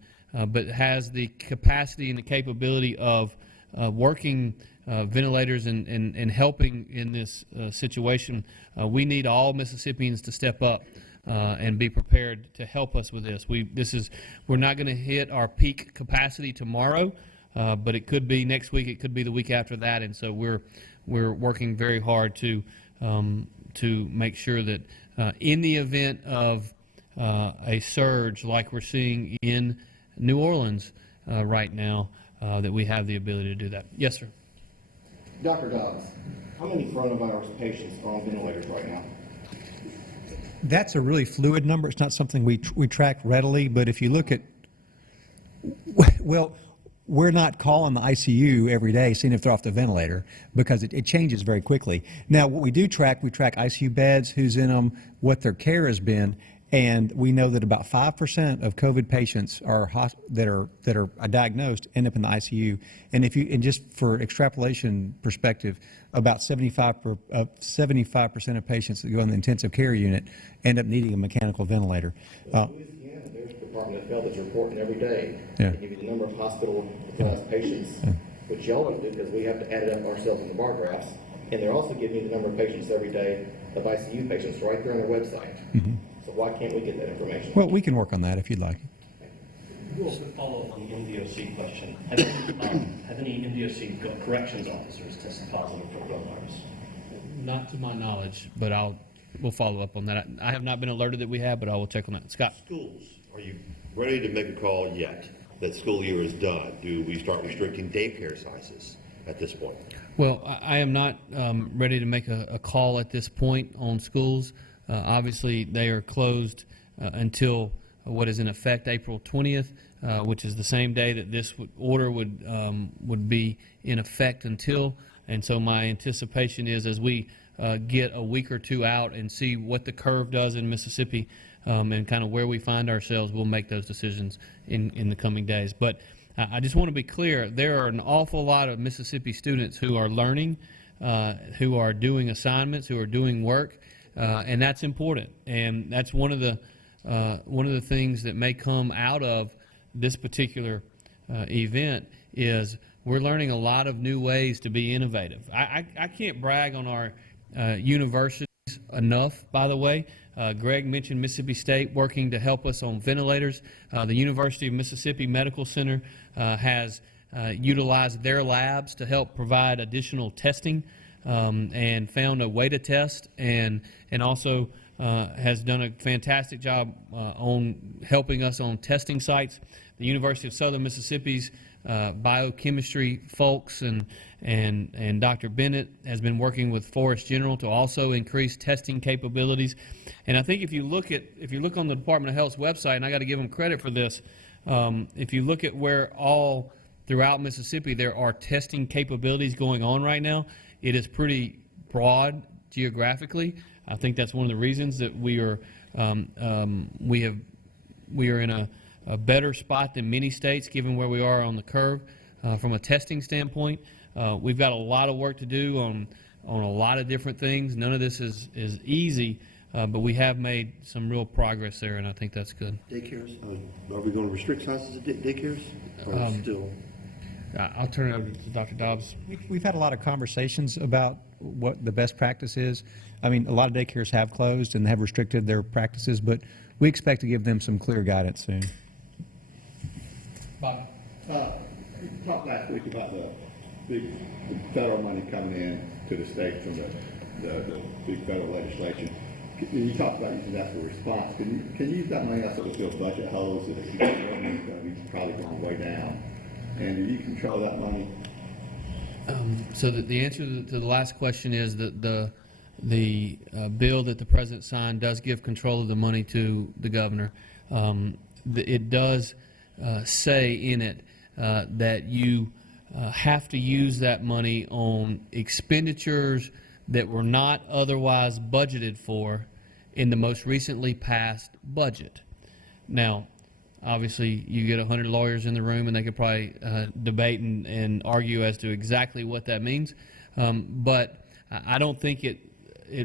but has the capacity and the capability of working ventilators and helping in this situation. We need all Mississippians to step up and be prepared to help us with this. We're not going to hit our peak capacity tomorrow, but it could be next week. It could be the week after that, and so we're working very hard to make sure that in the event of a surge like we're seeing in New Orleans right now, that we have the ability to do that. Yes, sir. Dr. Dobbs, how many coronavirus patients are on ventilators right now? That's a really fluid number. It's not something we track readily, but if you look at, well, we're not calling the ICU every day, seeing if they're off the ventilator, because it changes very quickly. Now, what we do track, we track ICU beds, who's in them, what their care has been, and we know that about 5% of COVID patients that are diagnosed end up in the ICU. And and just for extrapolation perspective, about 75% of patients that go in the intensive care unit end up needing a mechanical ventilator. Louisiana, there's a Department of Health that's reporting every day. Yeah. They give you the number of hospitalized patients, which y'all don't do because we have to add it up ourselves in the bar graphs. And they're also giving you the number of patients every day of ICU patients right there on their website. Mm-hmm. So why can't we get that information? Well, we can work on that if you'd like. We'll follow up on the MDOC question. Have any MDOC corrections officers tested positive for coronavirus? Not to my knowledge, but we'll follow up on that. I have not been alerted that we have, but I will check on that. Scott? Schools, are you ready to make a call yet that school year is done? Do we start restricting daycare sizes at this point? Well, I am not ready to make a call at this point on schools. Obviously, they are closed until what is in effect April 20th, which is the same day that this order would be in effect until. And so my anticipation is, as we get a week or two out and see what the curve does in Mississippi and kind of where we find ourselves, we'll make those decisions in the coming days. But I just want to be clear, there are an awful lot of Mississippi students who are learning, who are doing assignments, who are doing work, and that's important. And that's one of the things that may come out of this particular event is we're learning a lot of new ways to be innovative. I can't brag on our universities enough, by the way. Greg mentioned Mississippi State working to help us on ventilators. The University of Mississippi Medical Center has utilized their labs to help provide additional testing and found a way to test and also has done a fantastic job on helping us on testing sites. The University of Southern Mississippi's biochemistry folks and Dr. Bennett has been working with Forest General to also increase testing capabilities. And I think if you look on the Department of Health's website, and I got to give them credit for this, if you look at where all throughout Mississippi there are testing capabilities going on right now, it is pretty broad geographically. I think that's one of the reasons that we are in a better spot than many states, given where we are on the curve from a testing standpoint. We've got a lot of work to do on a lot of different things. None of this is easy, but we have made some real progress there, and I think that's good. Daycares, are we going to restrict sizes of daycares? Or still? I'll turn it over to Dr. Dobbs. We've had a lot of conversations about what the best practice is. I mean, a lot of daycares have closed and have restricted their practices, but we expect to give them some clear guidance soon. Bob. You talked last week about the big federal money coming in to the state from the big federal legislation. You talked about using that for response. Can you use that money also to fill budget holes that the government is going to be probably going way down? And do you control that money? So the answer to the last question is that the bill that the president signed does give control of the money to the governor. It does say in it that you have to use that money on expenditures that were not otherwise budgeted for in the most recently passed budget. Now, obviously, you get 100 lawyers in the room, and they could probably debate and argue as to exactly what that means. But I don't think it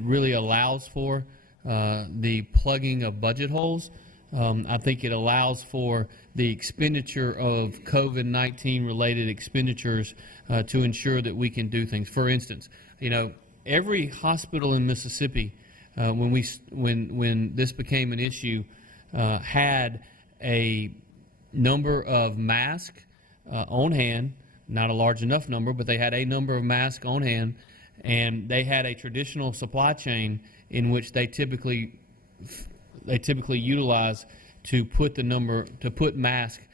really allows for the plugging of budget holes. I think it allows for the expenditure of COVID-19 related expenditures to ensure that we can do things. For instance, every hospital in Mississippi, when this became an issue, had a number of masks on hand, not a large enough number, but they had a number of masks on hand, and they had a traditional supply chain in which they typically utilize to put masks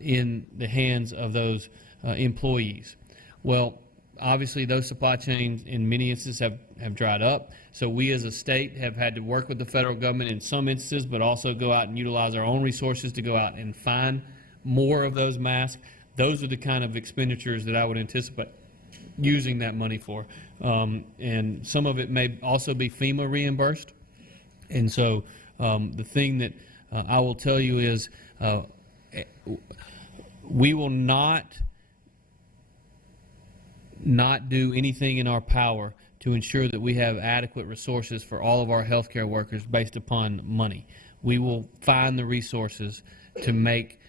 in the hands of those employees. Well, obviously those supply chains in many instances have dried up, so we as a state have had to work with the federal government in some instances, but also go out and utilize our own resources to go out and find more of those masks. Those are the kind of expenditures that I would anticipate using that money for. And some of it may also be FEMA reimbursed. And so the thing that I will tell you is we will not do anything in our power to ensure that we have adequate resources for all of our healthcare workers based upon money. We will find the resources to make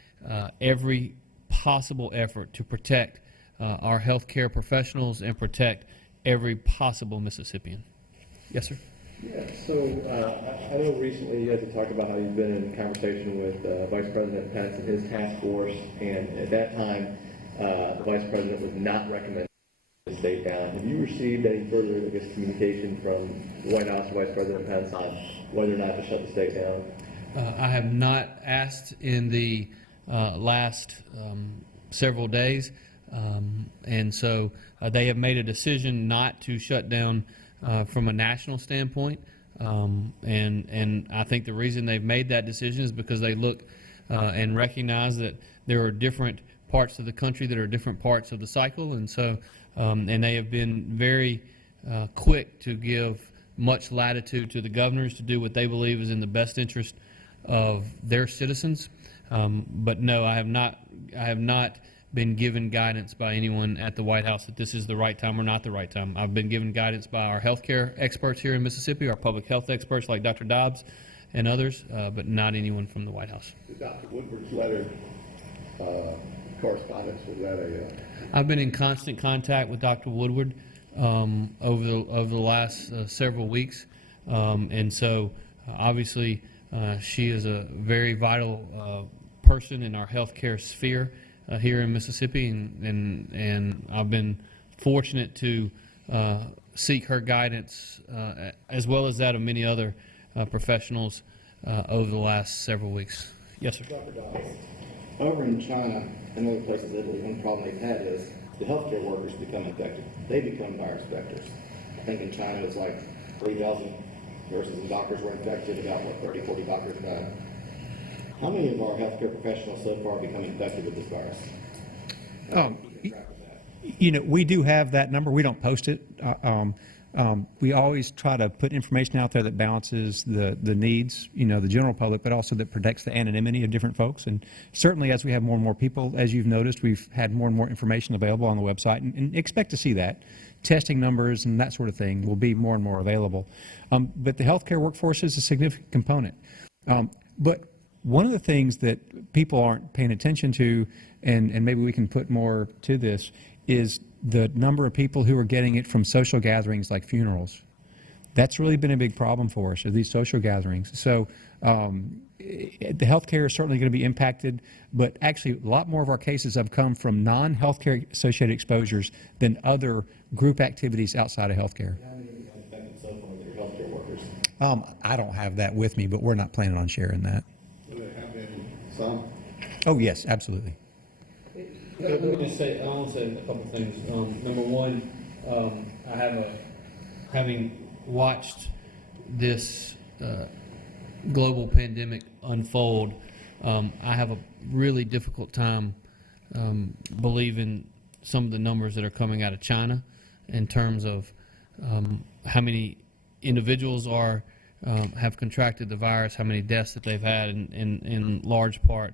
every possible effort to protect our healthcare professionals and protect every possible Mississippian. Yes, sir. Yeah, so I know recently you guys have talked about how you've been in conversation with Vice President Pence and his task force, and at that time, the Vice President was not recommending the state down. Have you received any further, I guess, communication from the White House or Vice President Pence on whether or not to shut the state down? I have not asked in the last several days, and so they have made a decision not to shut down from a national standpoint, and I think the reason they've made that decision is because they look and recognize that there are different parts of the country that are different parts of the cycle, and so and they have been very quick to give much latitude to the governors to do what they believe is in the best interest of their citizens. But no, I have not been given guidance by anyone at the White House that this is the right time or not the right time. I've been given guidance by our healthcare experts here in Mississippi, our public health experts like Dr. Dobbs and others, but not anyone from the White House. Dr. Woodward's letter correspondence, was that a... I've been in constant contact with Dr. Woodward over the last several weeks, and so obviously she is a very vital person in our healthcare sphere here in Mississippi, and I've been fortunate to seek her guidance as well as that of many other professionals over the last several weeks. Yes, sir. Dr. Dobbs, over in China and other places, Italy, one problem they've had is the healthcare workers become infected. They become virus vectors. I think in China it's like 3,000 nurses and doctors were infected, about 30, 40 doctors died. How many of our healthcare professionals so far become infected with this virus? You know, we do have that number. We don't post it. We always try to put information out there that balances the needs, you know, the general public, but also that protects the anonymity of different folks. And certainly as we have more and more people, as you've noticed, we've had more and more information available on the website, and expect to see that. Testing numbers and that sort of thing will be more and more available. But the healthcare workforce is a significant component. But one of the things that people aren't paying attention to, and maybe we can put more to this, is the number of people who are getting it from social gatherings like funerals. That's really been a big problem for us, are these social gatherings. So the healthcare is certainly going to be impacted, but actually a lot more of our cases have come from non-healthcare associated exposures than other group activities outside of healthcare. How many have become infected so far that are healthcare workers? I don't have that with me, but we're not planning on sharing that. Will there have been some? Oh, yes, absolutely. Let me just say, I want to say a couple of things. Number one, having watched this global pandemic unfold, I have a really difficult time believing some of the numbers that are coming out of China in terms of how many individuals have contracted the virus, how many deaths that they've had, in large part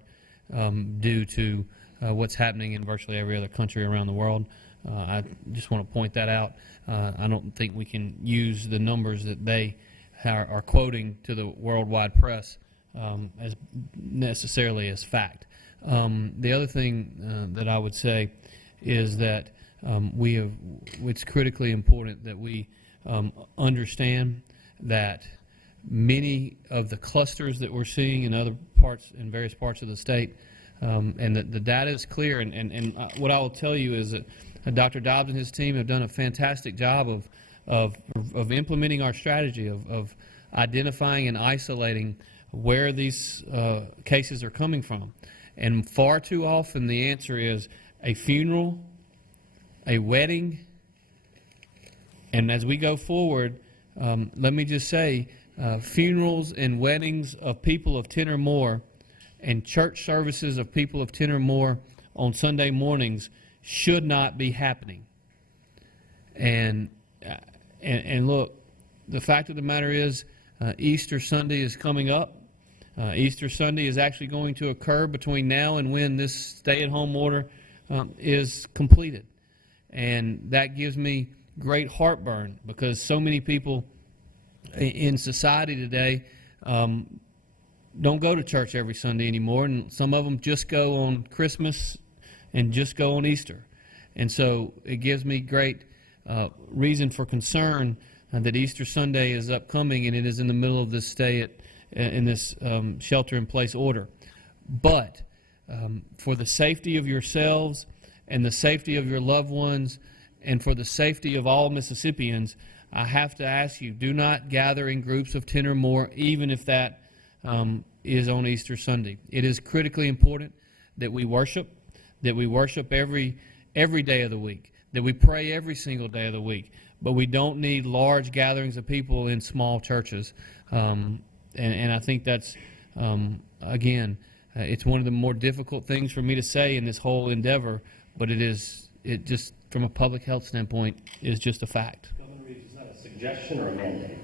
due to what's happening in virtually every other country around the world. I just want to point that out. I don't think we can use the numbers that they are quoting to the worldwide press as necessarily as fact. The other thing that I would say is that it's critically important that we understand that many of the clusters that we're seeing in various parts of the state, and the data is clear, and what I will tell you is that Dr. Dobbs and his team have done a fantastic job of implementing our strategy of identifying and isolating where these cases are coming from. And far too often the answer is a funeral, a wedding, and as we go forward, let me just say, funerals and weddings of people of 10 or more and church services of people of 10 or more on Sunday mornings should not be happening. And look, the fact of the matter is, Easter Sunday is coming up. Easter Sunday is actually going to occur between now and when this stay-at-home order is completed. And that gives me great heartburn because so many people in society today don't go to church every Sunday anymore, and some of them just go on Christmas and just go on Easter. And so it gives me great reason for concern that Easter Sunday is upcoming and it is in the middle of this in this shelter-in-place order. But for the safety of yourselves and the safety of your loved ones and for the safety of all Mississippians, I have to ask you, do not gather in groups of 10 or more, even if that is on Easter Sunday. It is critically important that we worship every day of the week, that we pray every single day of the week, but we don't need large gatherings of people in small churches. And I think that's, again, it's one of the more difficult things for me to say in this whole endeavor, but it just, from a public health standpoint, is just a fact. Governor Reeves, is that a suggestion or a mandate?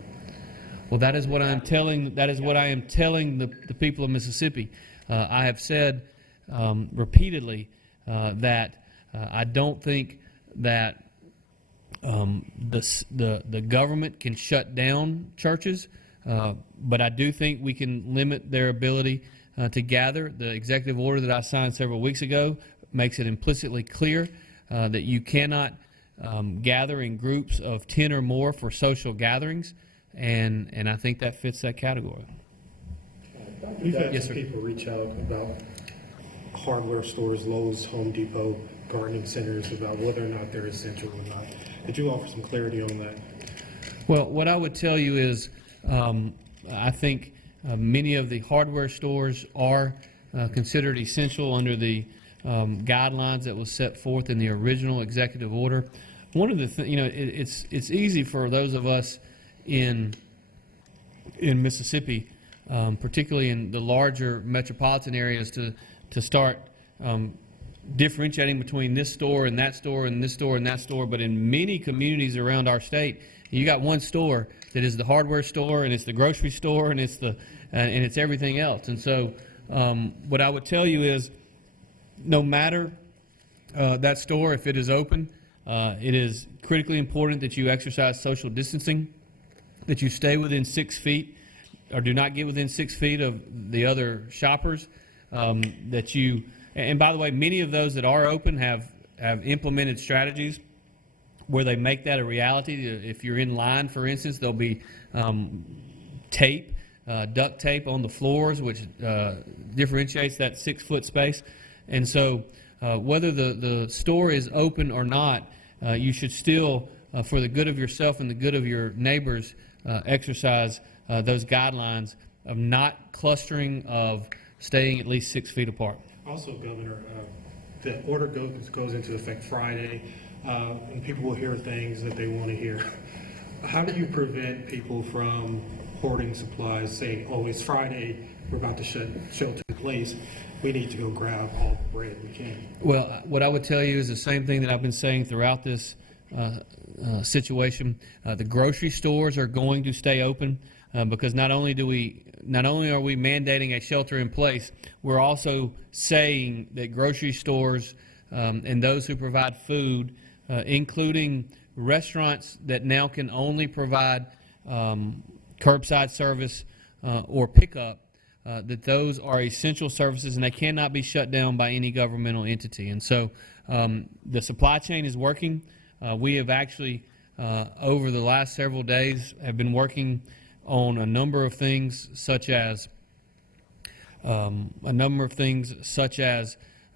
Well, that is what I am telling the people of Mississippi. I have said repeatedly that I don't think that the government can shut down churches, but I do think we can limit their ability to gather. The executive order that I signed several weeks ago makes it implicitly clear that you cannot gather in groups of 10 or more for social gatherings, and I think that fits that category. We've had Yes, some sir. people reach out about hardware stores, Lowe's, Home Depot, gardening centers, about whether or not they're essential or not. Could you offer some clarity on that? Well, what I would tell you is I think many of the hardware stores are considered essential under the guidelines that was set forth in the original executive order. One of the it's easy for those of us in Mississippi, particularly in the larger metropolitan areas, to start differentiating between this store and that store and this store and that store. But in many communities around our state, you got one store that is the hardware store, and it's the grocery store, and it's everything else. And so what I would tell you is, no matter that store, if it is open, it is critically important that you exercise social distancing, that you stay within 6 feet, or do not get within 6 feet of the other shoppers, that you, and by the way, many of those that are open have implemented strategies where they make that a reality. If you're in line, for instance, there'll be tape, duct tape on the floors, which differentiates that 6 foot space. And so whether the store is open or not, you should still, for the good of yourself and the good of your neighbors, exercise those guidelines of not clustering, of staying at least 6 feet apart. Also, Governor, the order goes into effect Friday, and people will hear things that they want to hear. How do you prevent people from hoarding supplies, saying, oh, it's Friday, we're about to shelter in place, we need to go grab all the bread we can? Well, what I would tell you is the same thing that I've been saying throughout this situation. The grocery stores are going to stay open because not only are we mandating a shelter in place, we're also saying that grocery stores and those who provide food, including restaurants that now can only provide curbside service or pickup, that those are essential services and they cannot be shut down by any governmental entity. And so the supply chain is working. We have actually, over the last several days, have been working on a number of things, such as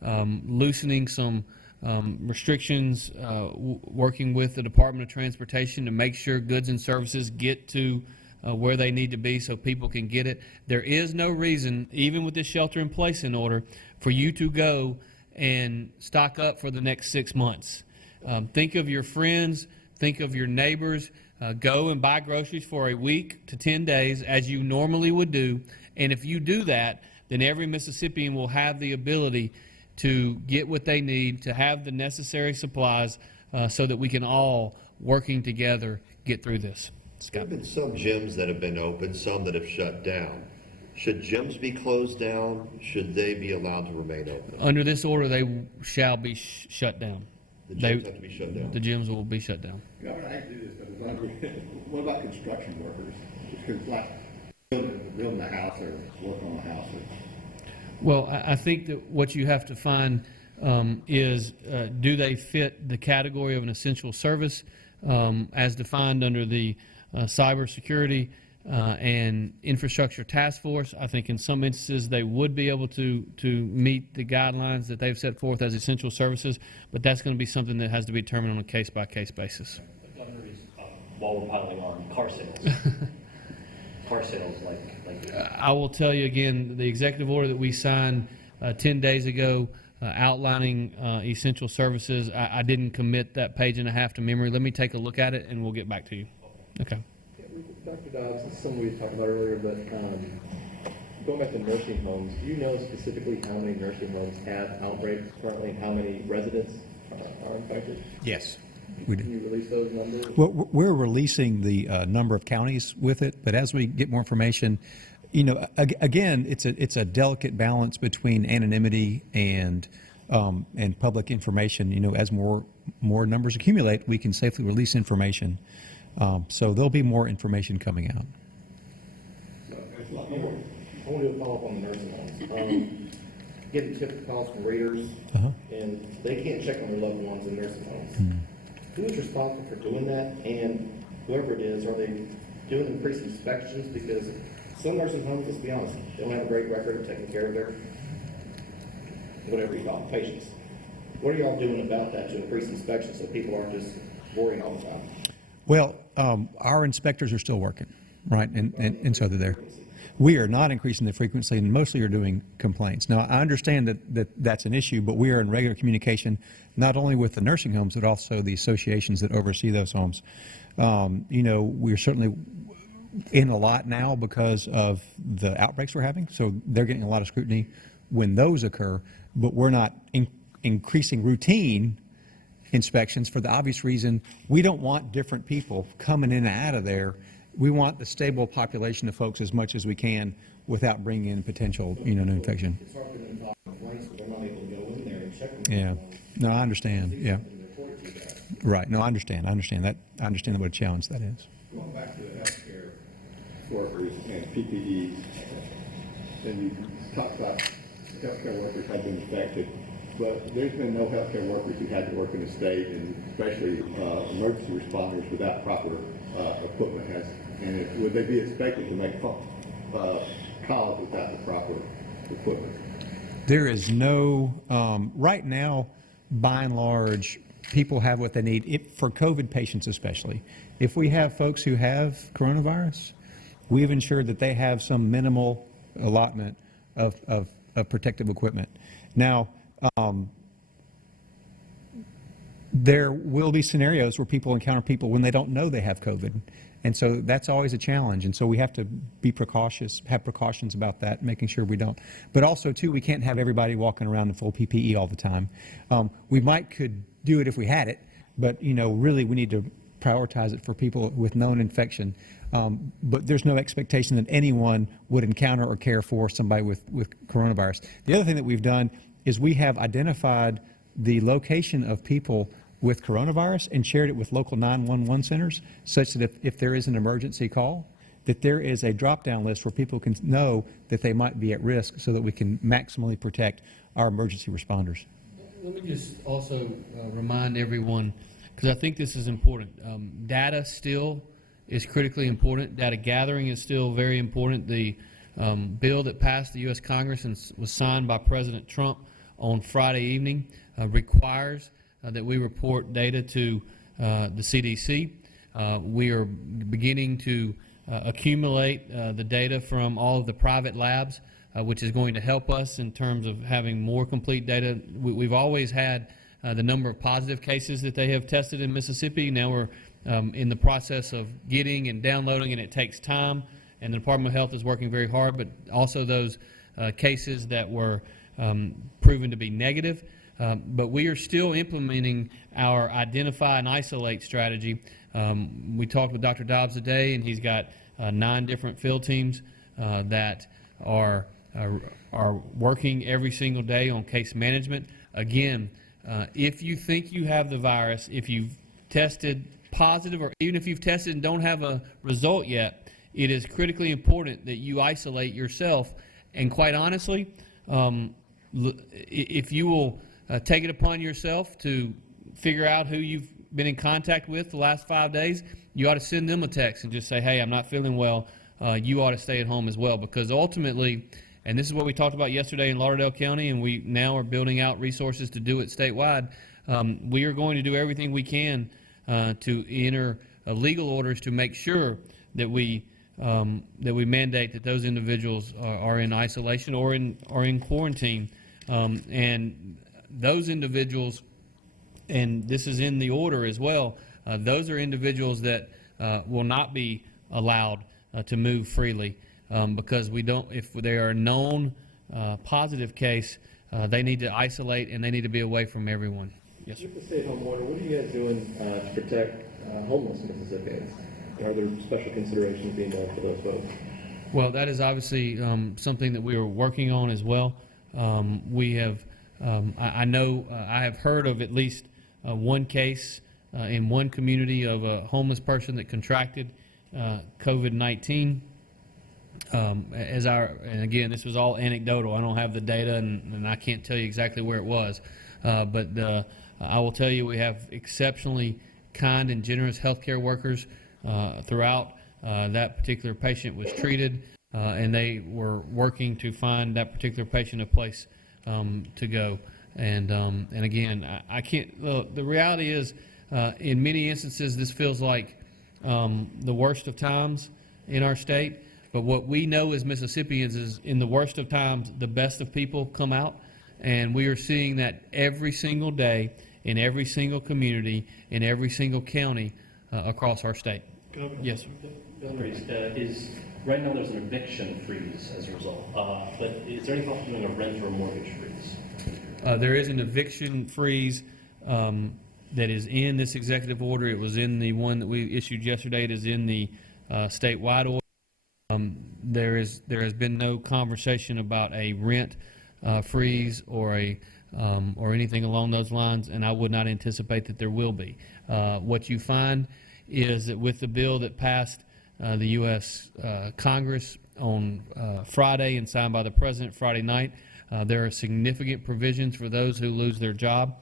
loosening some restrictions, working with the Department of Transportation to make sure goods and services get to where they need to be so people can get it. There is no reason, even with this shelter-in-place in order, for you to go and stock up for the next 6 months. Think of your friends, think of your neighbors. Go and buy groceries for a week to 10 days as you normally would do. And if you do that, then every Mississippian will have the ability to get what they need, to have the necessary supplies so that we can all, working together, get through this. There have been some gyms that have been open, some that have shut down. Should gyms be closed down? Should they be allowed to remain open? Under this order, they shall be shut down. The gyms have to be shut down. The gyms will be shut down. Governor, I hate to do this, but what about construction workers? Just like building a house or working on a house? Well, I think that what you have to find is do they fit the category of an essential service as defined under the Cybersecurity and Infrastructure Task Force. I think in some instances they would be able to meet the guidelines that they've set forth as essential services, but that's going to be something that has to be determined on a case-by-case basis. The governor is, while we're piling on, car sales. Car sales, like I will tell you again, the executive order that we signed 10 days ago outlining essential services, I didn't commit that page and a half to memory. Let me take a look at it and we'll get back to you. Okay. Dr. Dobbs, this is something we talked about earlier, but going back to nursing homes, do you know specifically how many nursing homes have outbreaks currently and how many residents are infected? Yes. Can you release those numbers? Well, we're releasing the number of counties with it, but as we get more information, again, it's a delicate balance between anonymity and public information. As more numbers accumulate, we can safely release information. So there'll be more information coming out. I want to follow up on the nursing homes. Getting tip calls from readers, and they can't check on their loved ones in nursing homes. Who is responsible for doing that? And whoever it is, are they doing increased inspections? Because some nursing homes, let's be honest, they don't have a great record of taking care of their, whatever you call it, patients. What are y'all doing about that to increase inspections so people aren't just worrying all the time? Well, our inspectors are still working. right? And so they're there. We are not increasing the frequency, and mostly are doing complaints. Now, I understand that that's an issue, but we are in regular communication, not only with the nursing homes, but also the associations that oversee those homes. We're certainly in a lot now because of the outbreaks we're having, so they're getting a lot of scrutiny when those occur, but we're not increasing routine inspections for the obvious reason we don't want different people coming in and out of there. We want the stable population of folks as much as we can without bringing in potential, new infection. It's hard for them to file complaints, but they're not able to go in there and check them. Yeah. No, I understand. Yeah. Right. No, I understand. I understand what a challenge that is. Going back to the healthcare workers and PPE, and you talked about healthcare workers have been affected, but there's been no healthcare workers who had to work in the state, and especially emergency responders without proper equipment. Would they be expected to make calls without the proper equipment? There is no, right now, by and large, people have what they need, for COVID patients especially. If we have folks who have coronavirus, we've ensured that they have some minimal allotment of protective equipment. Now, there will be scenarios where people encounter people when they don't know they have COVID. And so that's always a challenge. And so we have to be precautious, have precautions about that, making sure we don't. But also, too, we can't have everybody walking around in full PPE all the time. We could do it if we had it, but, really we need to prioritize it for people with known infection. But there's no expectation that anyone would encounter or care for somebody with coronavirus. The other thing that we've done is we have identified the location of people with coronavirus and shared it with local 911 centers, such that if there is an emergency call, that there is a drop-down list where people can know that they might be at risk, so that we can maximally protect our emergency responders. Let me just also remind everyone, because I think this is important. Data still is critically important. Data gathering is still very important. The bill that passed the U.S. Congress and was signed by President Trump on Friday evening requires that we report data to the CDC. We are beginning to accumulate the data from all of the private labs, which is going to help us in terms of having more complete data. We've always had the number of positive cases that they have tested in Mississippi. Now we're in the process of getting and downloading, and it takes time, and the Department of Health is working very hard, but also those cases that were proven to be negative. But we are still implementing our identify and isolate strategy. We talked with Dr. Dobbs today, and he's got 9 different field teams that are working every single day on case management. Again, if you think you have the virus, if you've tested positive, or even if you've tested and don't have a result yet, it is critically important that you isolate yourself. And quite honestly, if you will take it upon yourself to figure out who you've been in contact with the last 5 days, you ought to send them a text and just say, hey, I'm not feeling well. You ought to stay at home as well, because ultimately, and this is what we talked about yesterday in Lauderdale County, and we now are building out resources to do it statewide. We are going to do everything we can to enter legal orders to make sure that we mandate that those individuals are in isolation or in quarantine, and those individuals, and this is in the order as well, those are individuals that will not be allowed to move freely, because if they are a known positive case, they need to isolate and they need to be away from everyone. Yes, sir. With the stay-at-home order, what are you guys doing to protect homeless Mississippians? Are there special considerations being done for those folks? Well, that is obviously something that we are working on as well. We have, I know, I have heard of at least one case in one community of a homeless person that contracted COVID-19. And again, this was all anecdotal. I don't have the data, and I can't tell you exactly where it was. But I will tell you, we have exceptionally kind and generous healthcare workers throughout. That particular patient was treated, and they were working to find that particular patient a place to go. And again, I can't. The reality is, in many instances, this feels like the worst of times. in our state. But what we know as Mississippians is in the worst of times, the best of people come out. And we are seeing that every single day in every single community, in every single county across our state. Governor? Yes, sir. Governor, right now there's an eviction freeze as a result, but is there any thought of doing a rent or a mortgage freeze? There is an eviction freeze that is in this executive order. It was in the one that we issued yesterday. It is in the statewide order. There has been no conversation about a rent freeze or anything along those lines, and I would not anticipate that there will be. What you find is that with the bill that passed the U.S. Congress on Friday and signed by the President Friday night, there are significant provisions for those who lose their job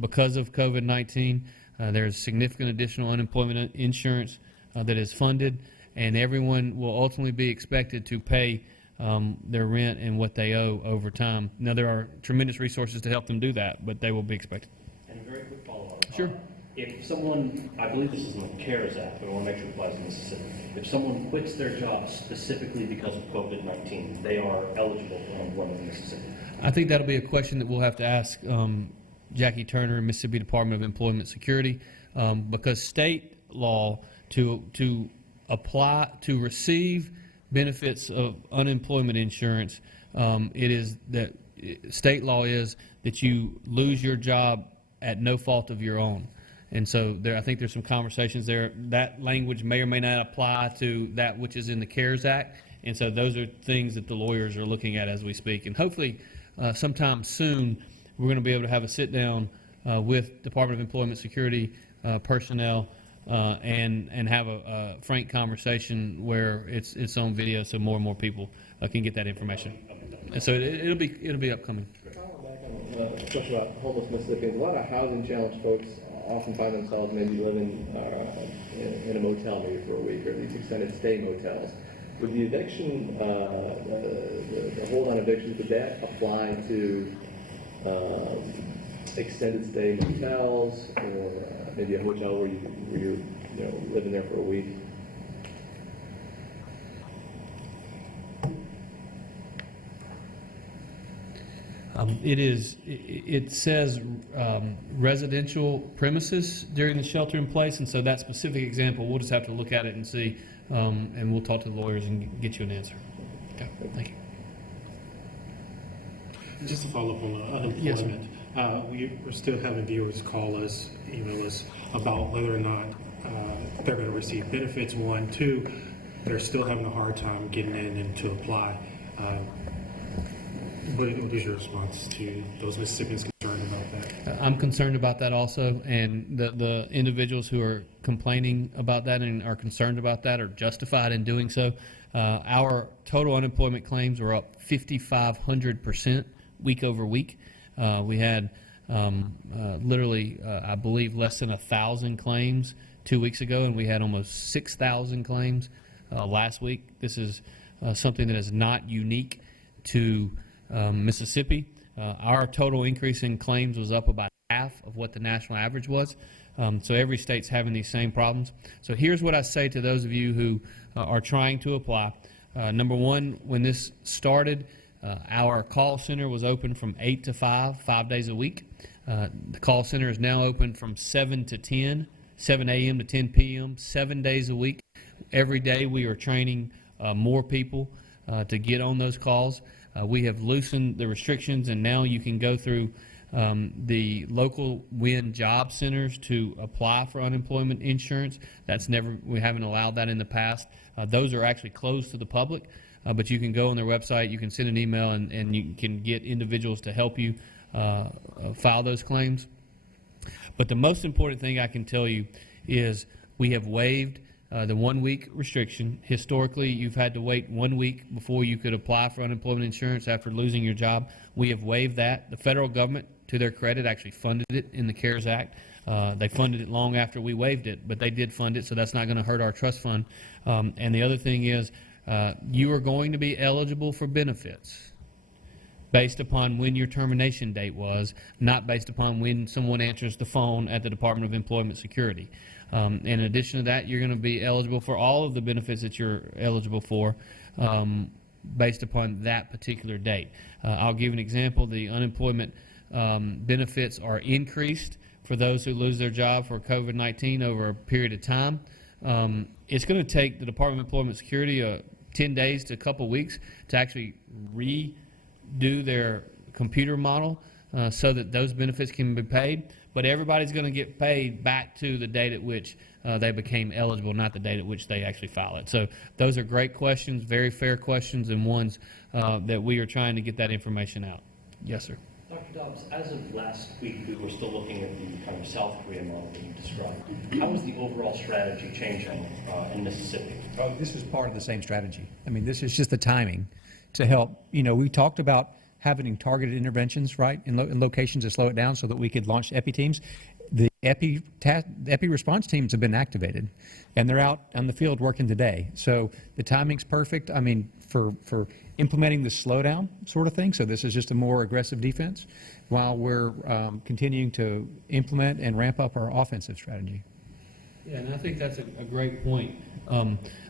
because of COVID-19. There's significant additional unemployment insurance that is funded, and everyone will ultimately be expected to pay their rent and what they owe over time. Now, there are tremendous resources to help them do that, but they will be expected. And a very quick follow-up. Sure. If someone, I believe this is in the CARES Act, but I want to make sure it applies to Mississippi. If someone quits their job specifically because of COVID-19, they are eligible for unemployment in Mississippi. I think that'll be a question that we'll have to ask Jackie Turner, Mississippi Department of Employment Security, because state law to apply to receive benefits of unemployment insurance, it is that state law is that you lose your job at no fault of your own. And so I think there's some conversations there. That language may or may not apply to that which is in the CARES Act. And so those are things that the lawyers are looking at as we speak. And hopefully sometime soon we're going to be able to have a sit down with Department of Employment Security personnel and have a frank conversation where it's on video so more and more people can get that information. And so it'll be upcoming. Question about homeless Mississippians. A lot of housing challenged folks often find themselves maybe living in a motel maybe for a week, or at least extended stay motels. Would the eviction, the hold on evictions, would that apply to extended stay motels, or maybe a hotel where you're living there for a week? It says residential premises during the shelter in place, and so that specific example, we'll just have to look at it and see, and we'll talk to the lawyers and get you an answer. Okay, thank you. Just to follow up on the unemployment. Yes, sir. We're still having viewers call us, email us about whether or not they're going to receive benefits. One, two, they're still having a hard time getting in and to apply. What is your response to those Mississippians concerned about that? I'm concerned about that also, and the individuals who are complaining about that and are concerned about that are justified in doing so. Our total unemployment claims were up 5,500% week over week. We had literally, I believe, less than 1,000 claims 2 weeks ago, and we had almost 6,000 claims last week. This is something that is not unique to Mississippi. Our total increase in claims was up about half of what the national average was. So every state's having these same problems. So here's what I say to those of you who are trying to apply. Number one, when this started, our call center was open from 8 to 5 days a week. The call center is now open from 7 to 10, 7 a.m. to 10 p.m., 7 days a week. Every day we are training more people to get on those calls. We have loosened the restrictions, and now you can go through the local WIN job centers to apply for unemployment insurance. We haven't allowed that in the past. Those are actually closed to the public, but you can go on their website, you can send an email, and you can get individuals to help you file those claims. But the most important thing I can tell you is we have waived the 1 week restriction. Historically, you've had to wait 1 week before you could apply for unemployment insurance after losing your job. We have waived that. The federal government, to their credit, actually funded it in the CARES Act. They funded it long after we waived it, but they did fund it, so that's not going to hurt our trust fund. And the other thing is, you are going to be eligible for benefits based upon when your termination date was, not based upon when someone answers the phone at the Department of Employment Security. In addition to that, you're going to be eligible for all of the benefits that you're eligible for based upon that particular date. I'll give an example. The unemployment benefits are increased for those who lose their job for COVID-19 over a period of time. It's going to take the Department of Employment Security 10 days to a couple weeks to actually redo their computer model so that those benefits can be paid. But everybody's going to get paid back to the date at which they became eligible, not the date at which they actually file it. So those are great questions, very fair questions, and ones that we are trying to get that information out. Yes, sir. Dr. Dobbs, as of last week, we were still looking at the kind of South Korean model that you described. How is the overall strategy changing in Mississippi? Oh, this is part of the same strategy. I mean, this is just the timing to help. You know, we talked about having targeted interventions, right, in locations to slow it down so that we could launch EPI teams. The EPI response teams have been activated, and they're out on the field working today. So the timing's perfect. I mean, for implementing the slowdown sort of thing. So this is just a more aggressive defense while we're continuing to implement and ramp up our offensive strategy. Yeah, and I think that's a great point.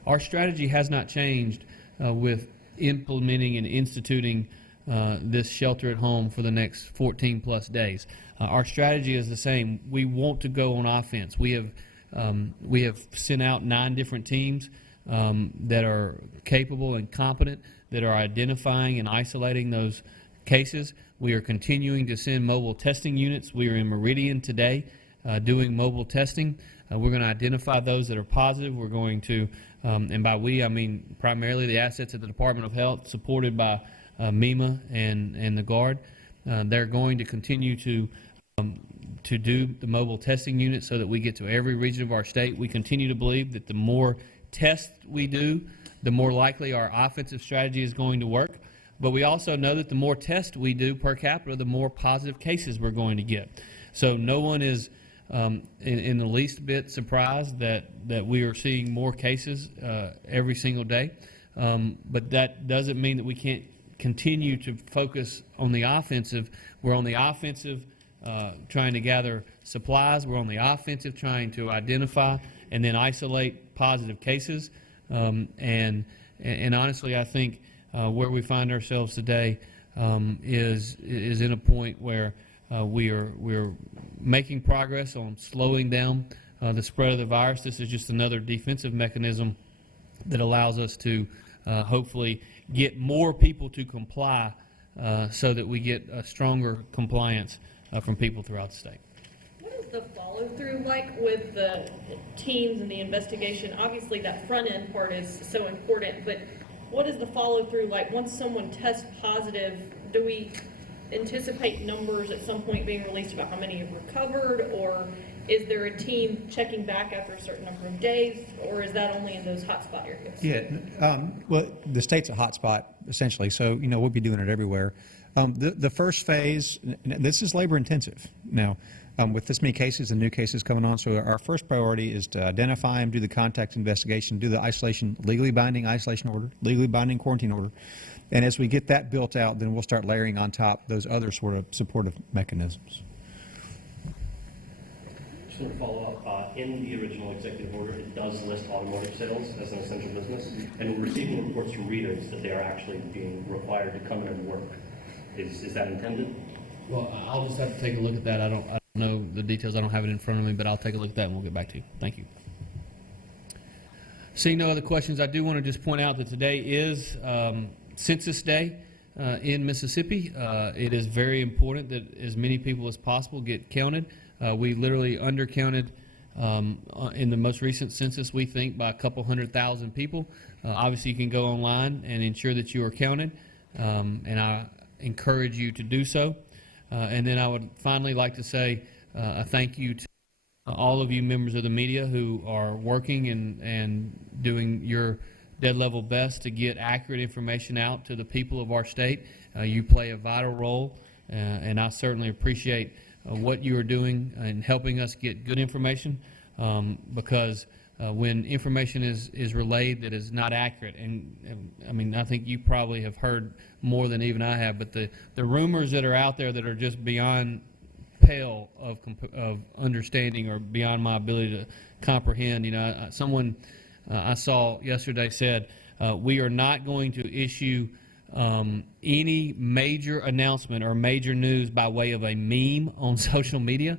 Our strategy has not changed with implementing and instituting this shelter at home for the next 14 plus days. Our strategy is the same. We want to go on offense. We have sent out 9 different teams that are capable and competent, that are identifying and isolating those cases. We are continuing to send mobile testing units. We are in Meridian today doing mobile testing. We're going to identify those that are positive. We're going to, and by we, I mean primarily the assets of the Department of Health, supported by MEMA and the Guard. They're going to continue to do the mobile testing units so that we get to every region of our state. We continue to believe that the more tests we do, the more likely our offensive strategy is going to work. But we also know that the more tests we do per capita, the more positive cases we're going to get. So no one is in the least bit surprised that we are seeing more cases every single day. But that doesn't mean that we can't continue to focus on the offensive. We're on the offensive trying to gather supplies. We're on the offensive trying to identify and then isolate positive cases. And honestly, I think where we find ourselves today is in a point where we're making progress on slowing down the spread of the virus. This is just another defensive mechanism that allows us to hopefully get more people to comply so that we get a stronger compliance from people throughout the state. What is the follow-through like with the teams and the investigation? Obviously, that front-end part is so important, but what is the follow-through like? Once someone tests positive, do we anticipate numbers at some point being released about how many have recovered, or is there a team checking back after a certain number of days, or is that only in those hotspot areas? Yeah, well, the state's a hotspot, essentially, so, you know, we'll be doing it everywhere. The first phase, this is labor intensive now, with this many cases and new cases coming on, so our first priority is to identify them, do the contact investigation, do the isolation, legally binding isolation order, legally binding quarantine order, and as we get that built out, then we'll start layering on top those other sort of supportive mechanisms. Just want to follow up. In the original executive order, it does list automotive sales as an essential business, and we're receiving reports from readers that they are actually being required to come in and work. Is that intended? Well, I'll just have to take a look at that. I don't know the details. I don't have it in front of me, but I'll take a look at that and we'll get back to you. Thank you. Seeing no other questions, I do want to just point out that today is Census Day in Mississippi. It is very important that as many people as possible get counted. We literally undercounted in the most recent census, we think, by a couple 100,000 people. Obviously, you can go online and ensure that you are counted, and I encourage you to do so. And then I would finally like to say a thank you to all of you members of the media who are working and doing your dead level best to get accurate information out to the people of our state. You play a vital role, and I certainly appreciate what you are doing in helping us get good information, because when information is relayed that is not accurate. And I mean, I think you probably have heard more than even I have, but the rumors that are out there that are just beyond pale of understanding or beyond my ability to comprehend. You know, someone I saw yesterday said, we are not going to issue any major announcement or major news by way of a meme on social media.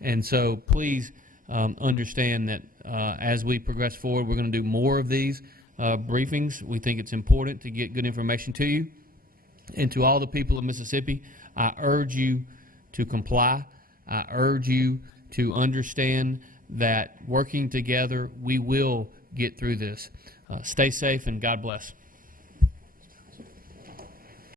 And so please understand that as we progress forward, we're going to do more of these briefings. We think it's important to get good information to you. And to all the people of Mississippi, I urge you to comply. I urge you to understand that working together, we will get through this. Stay safe and God bless.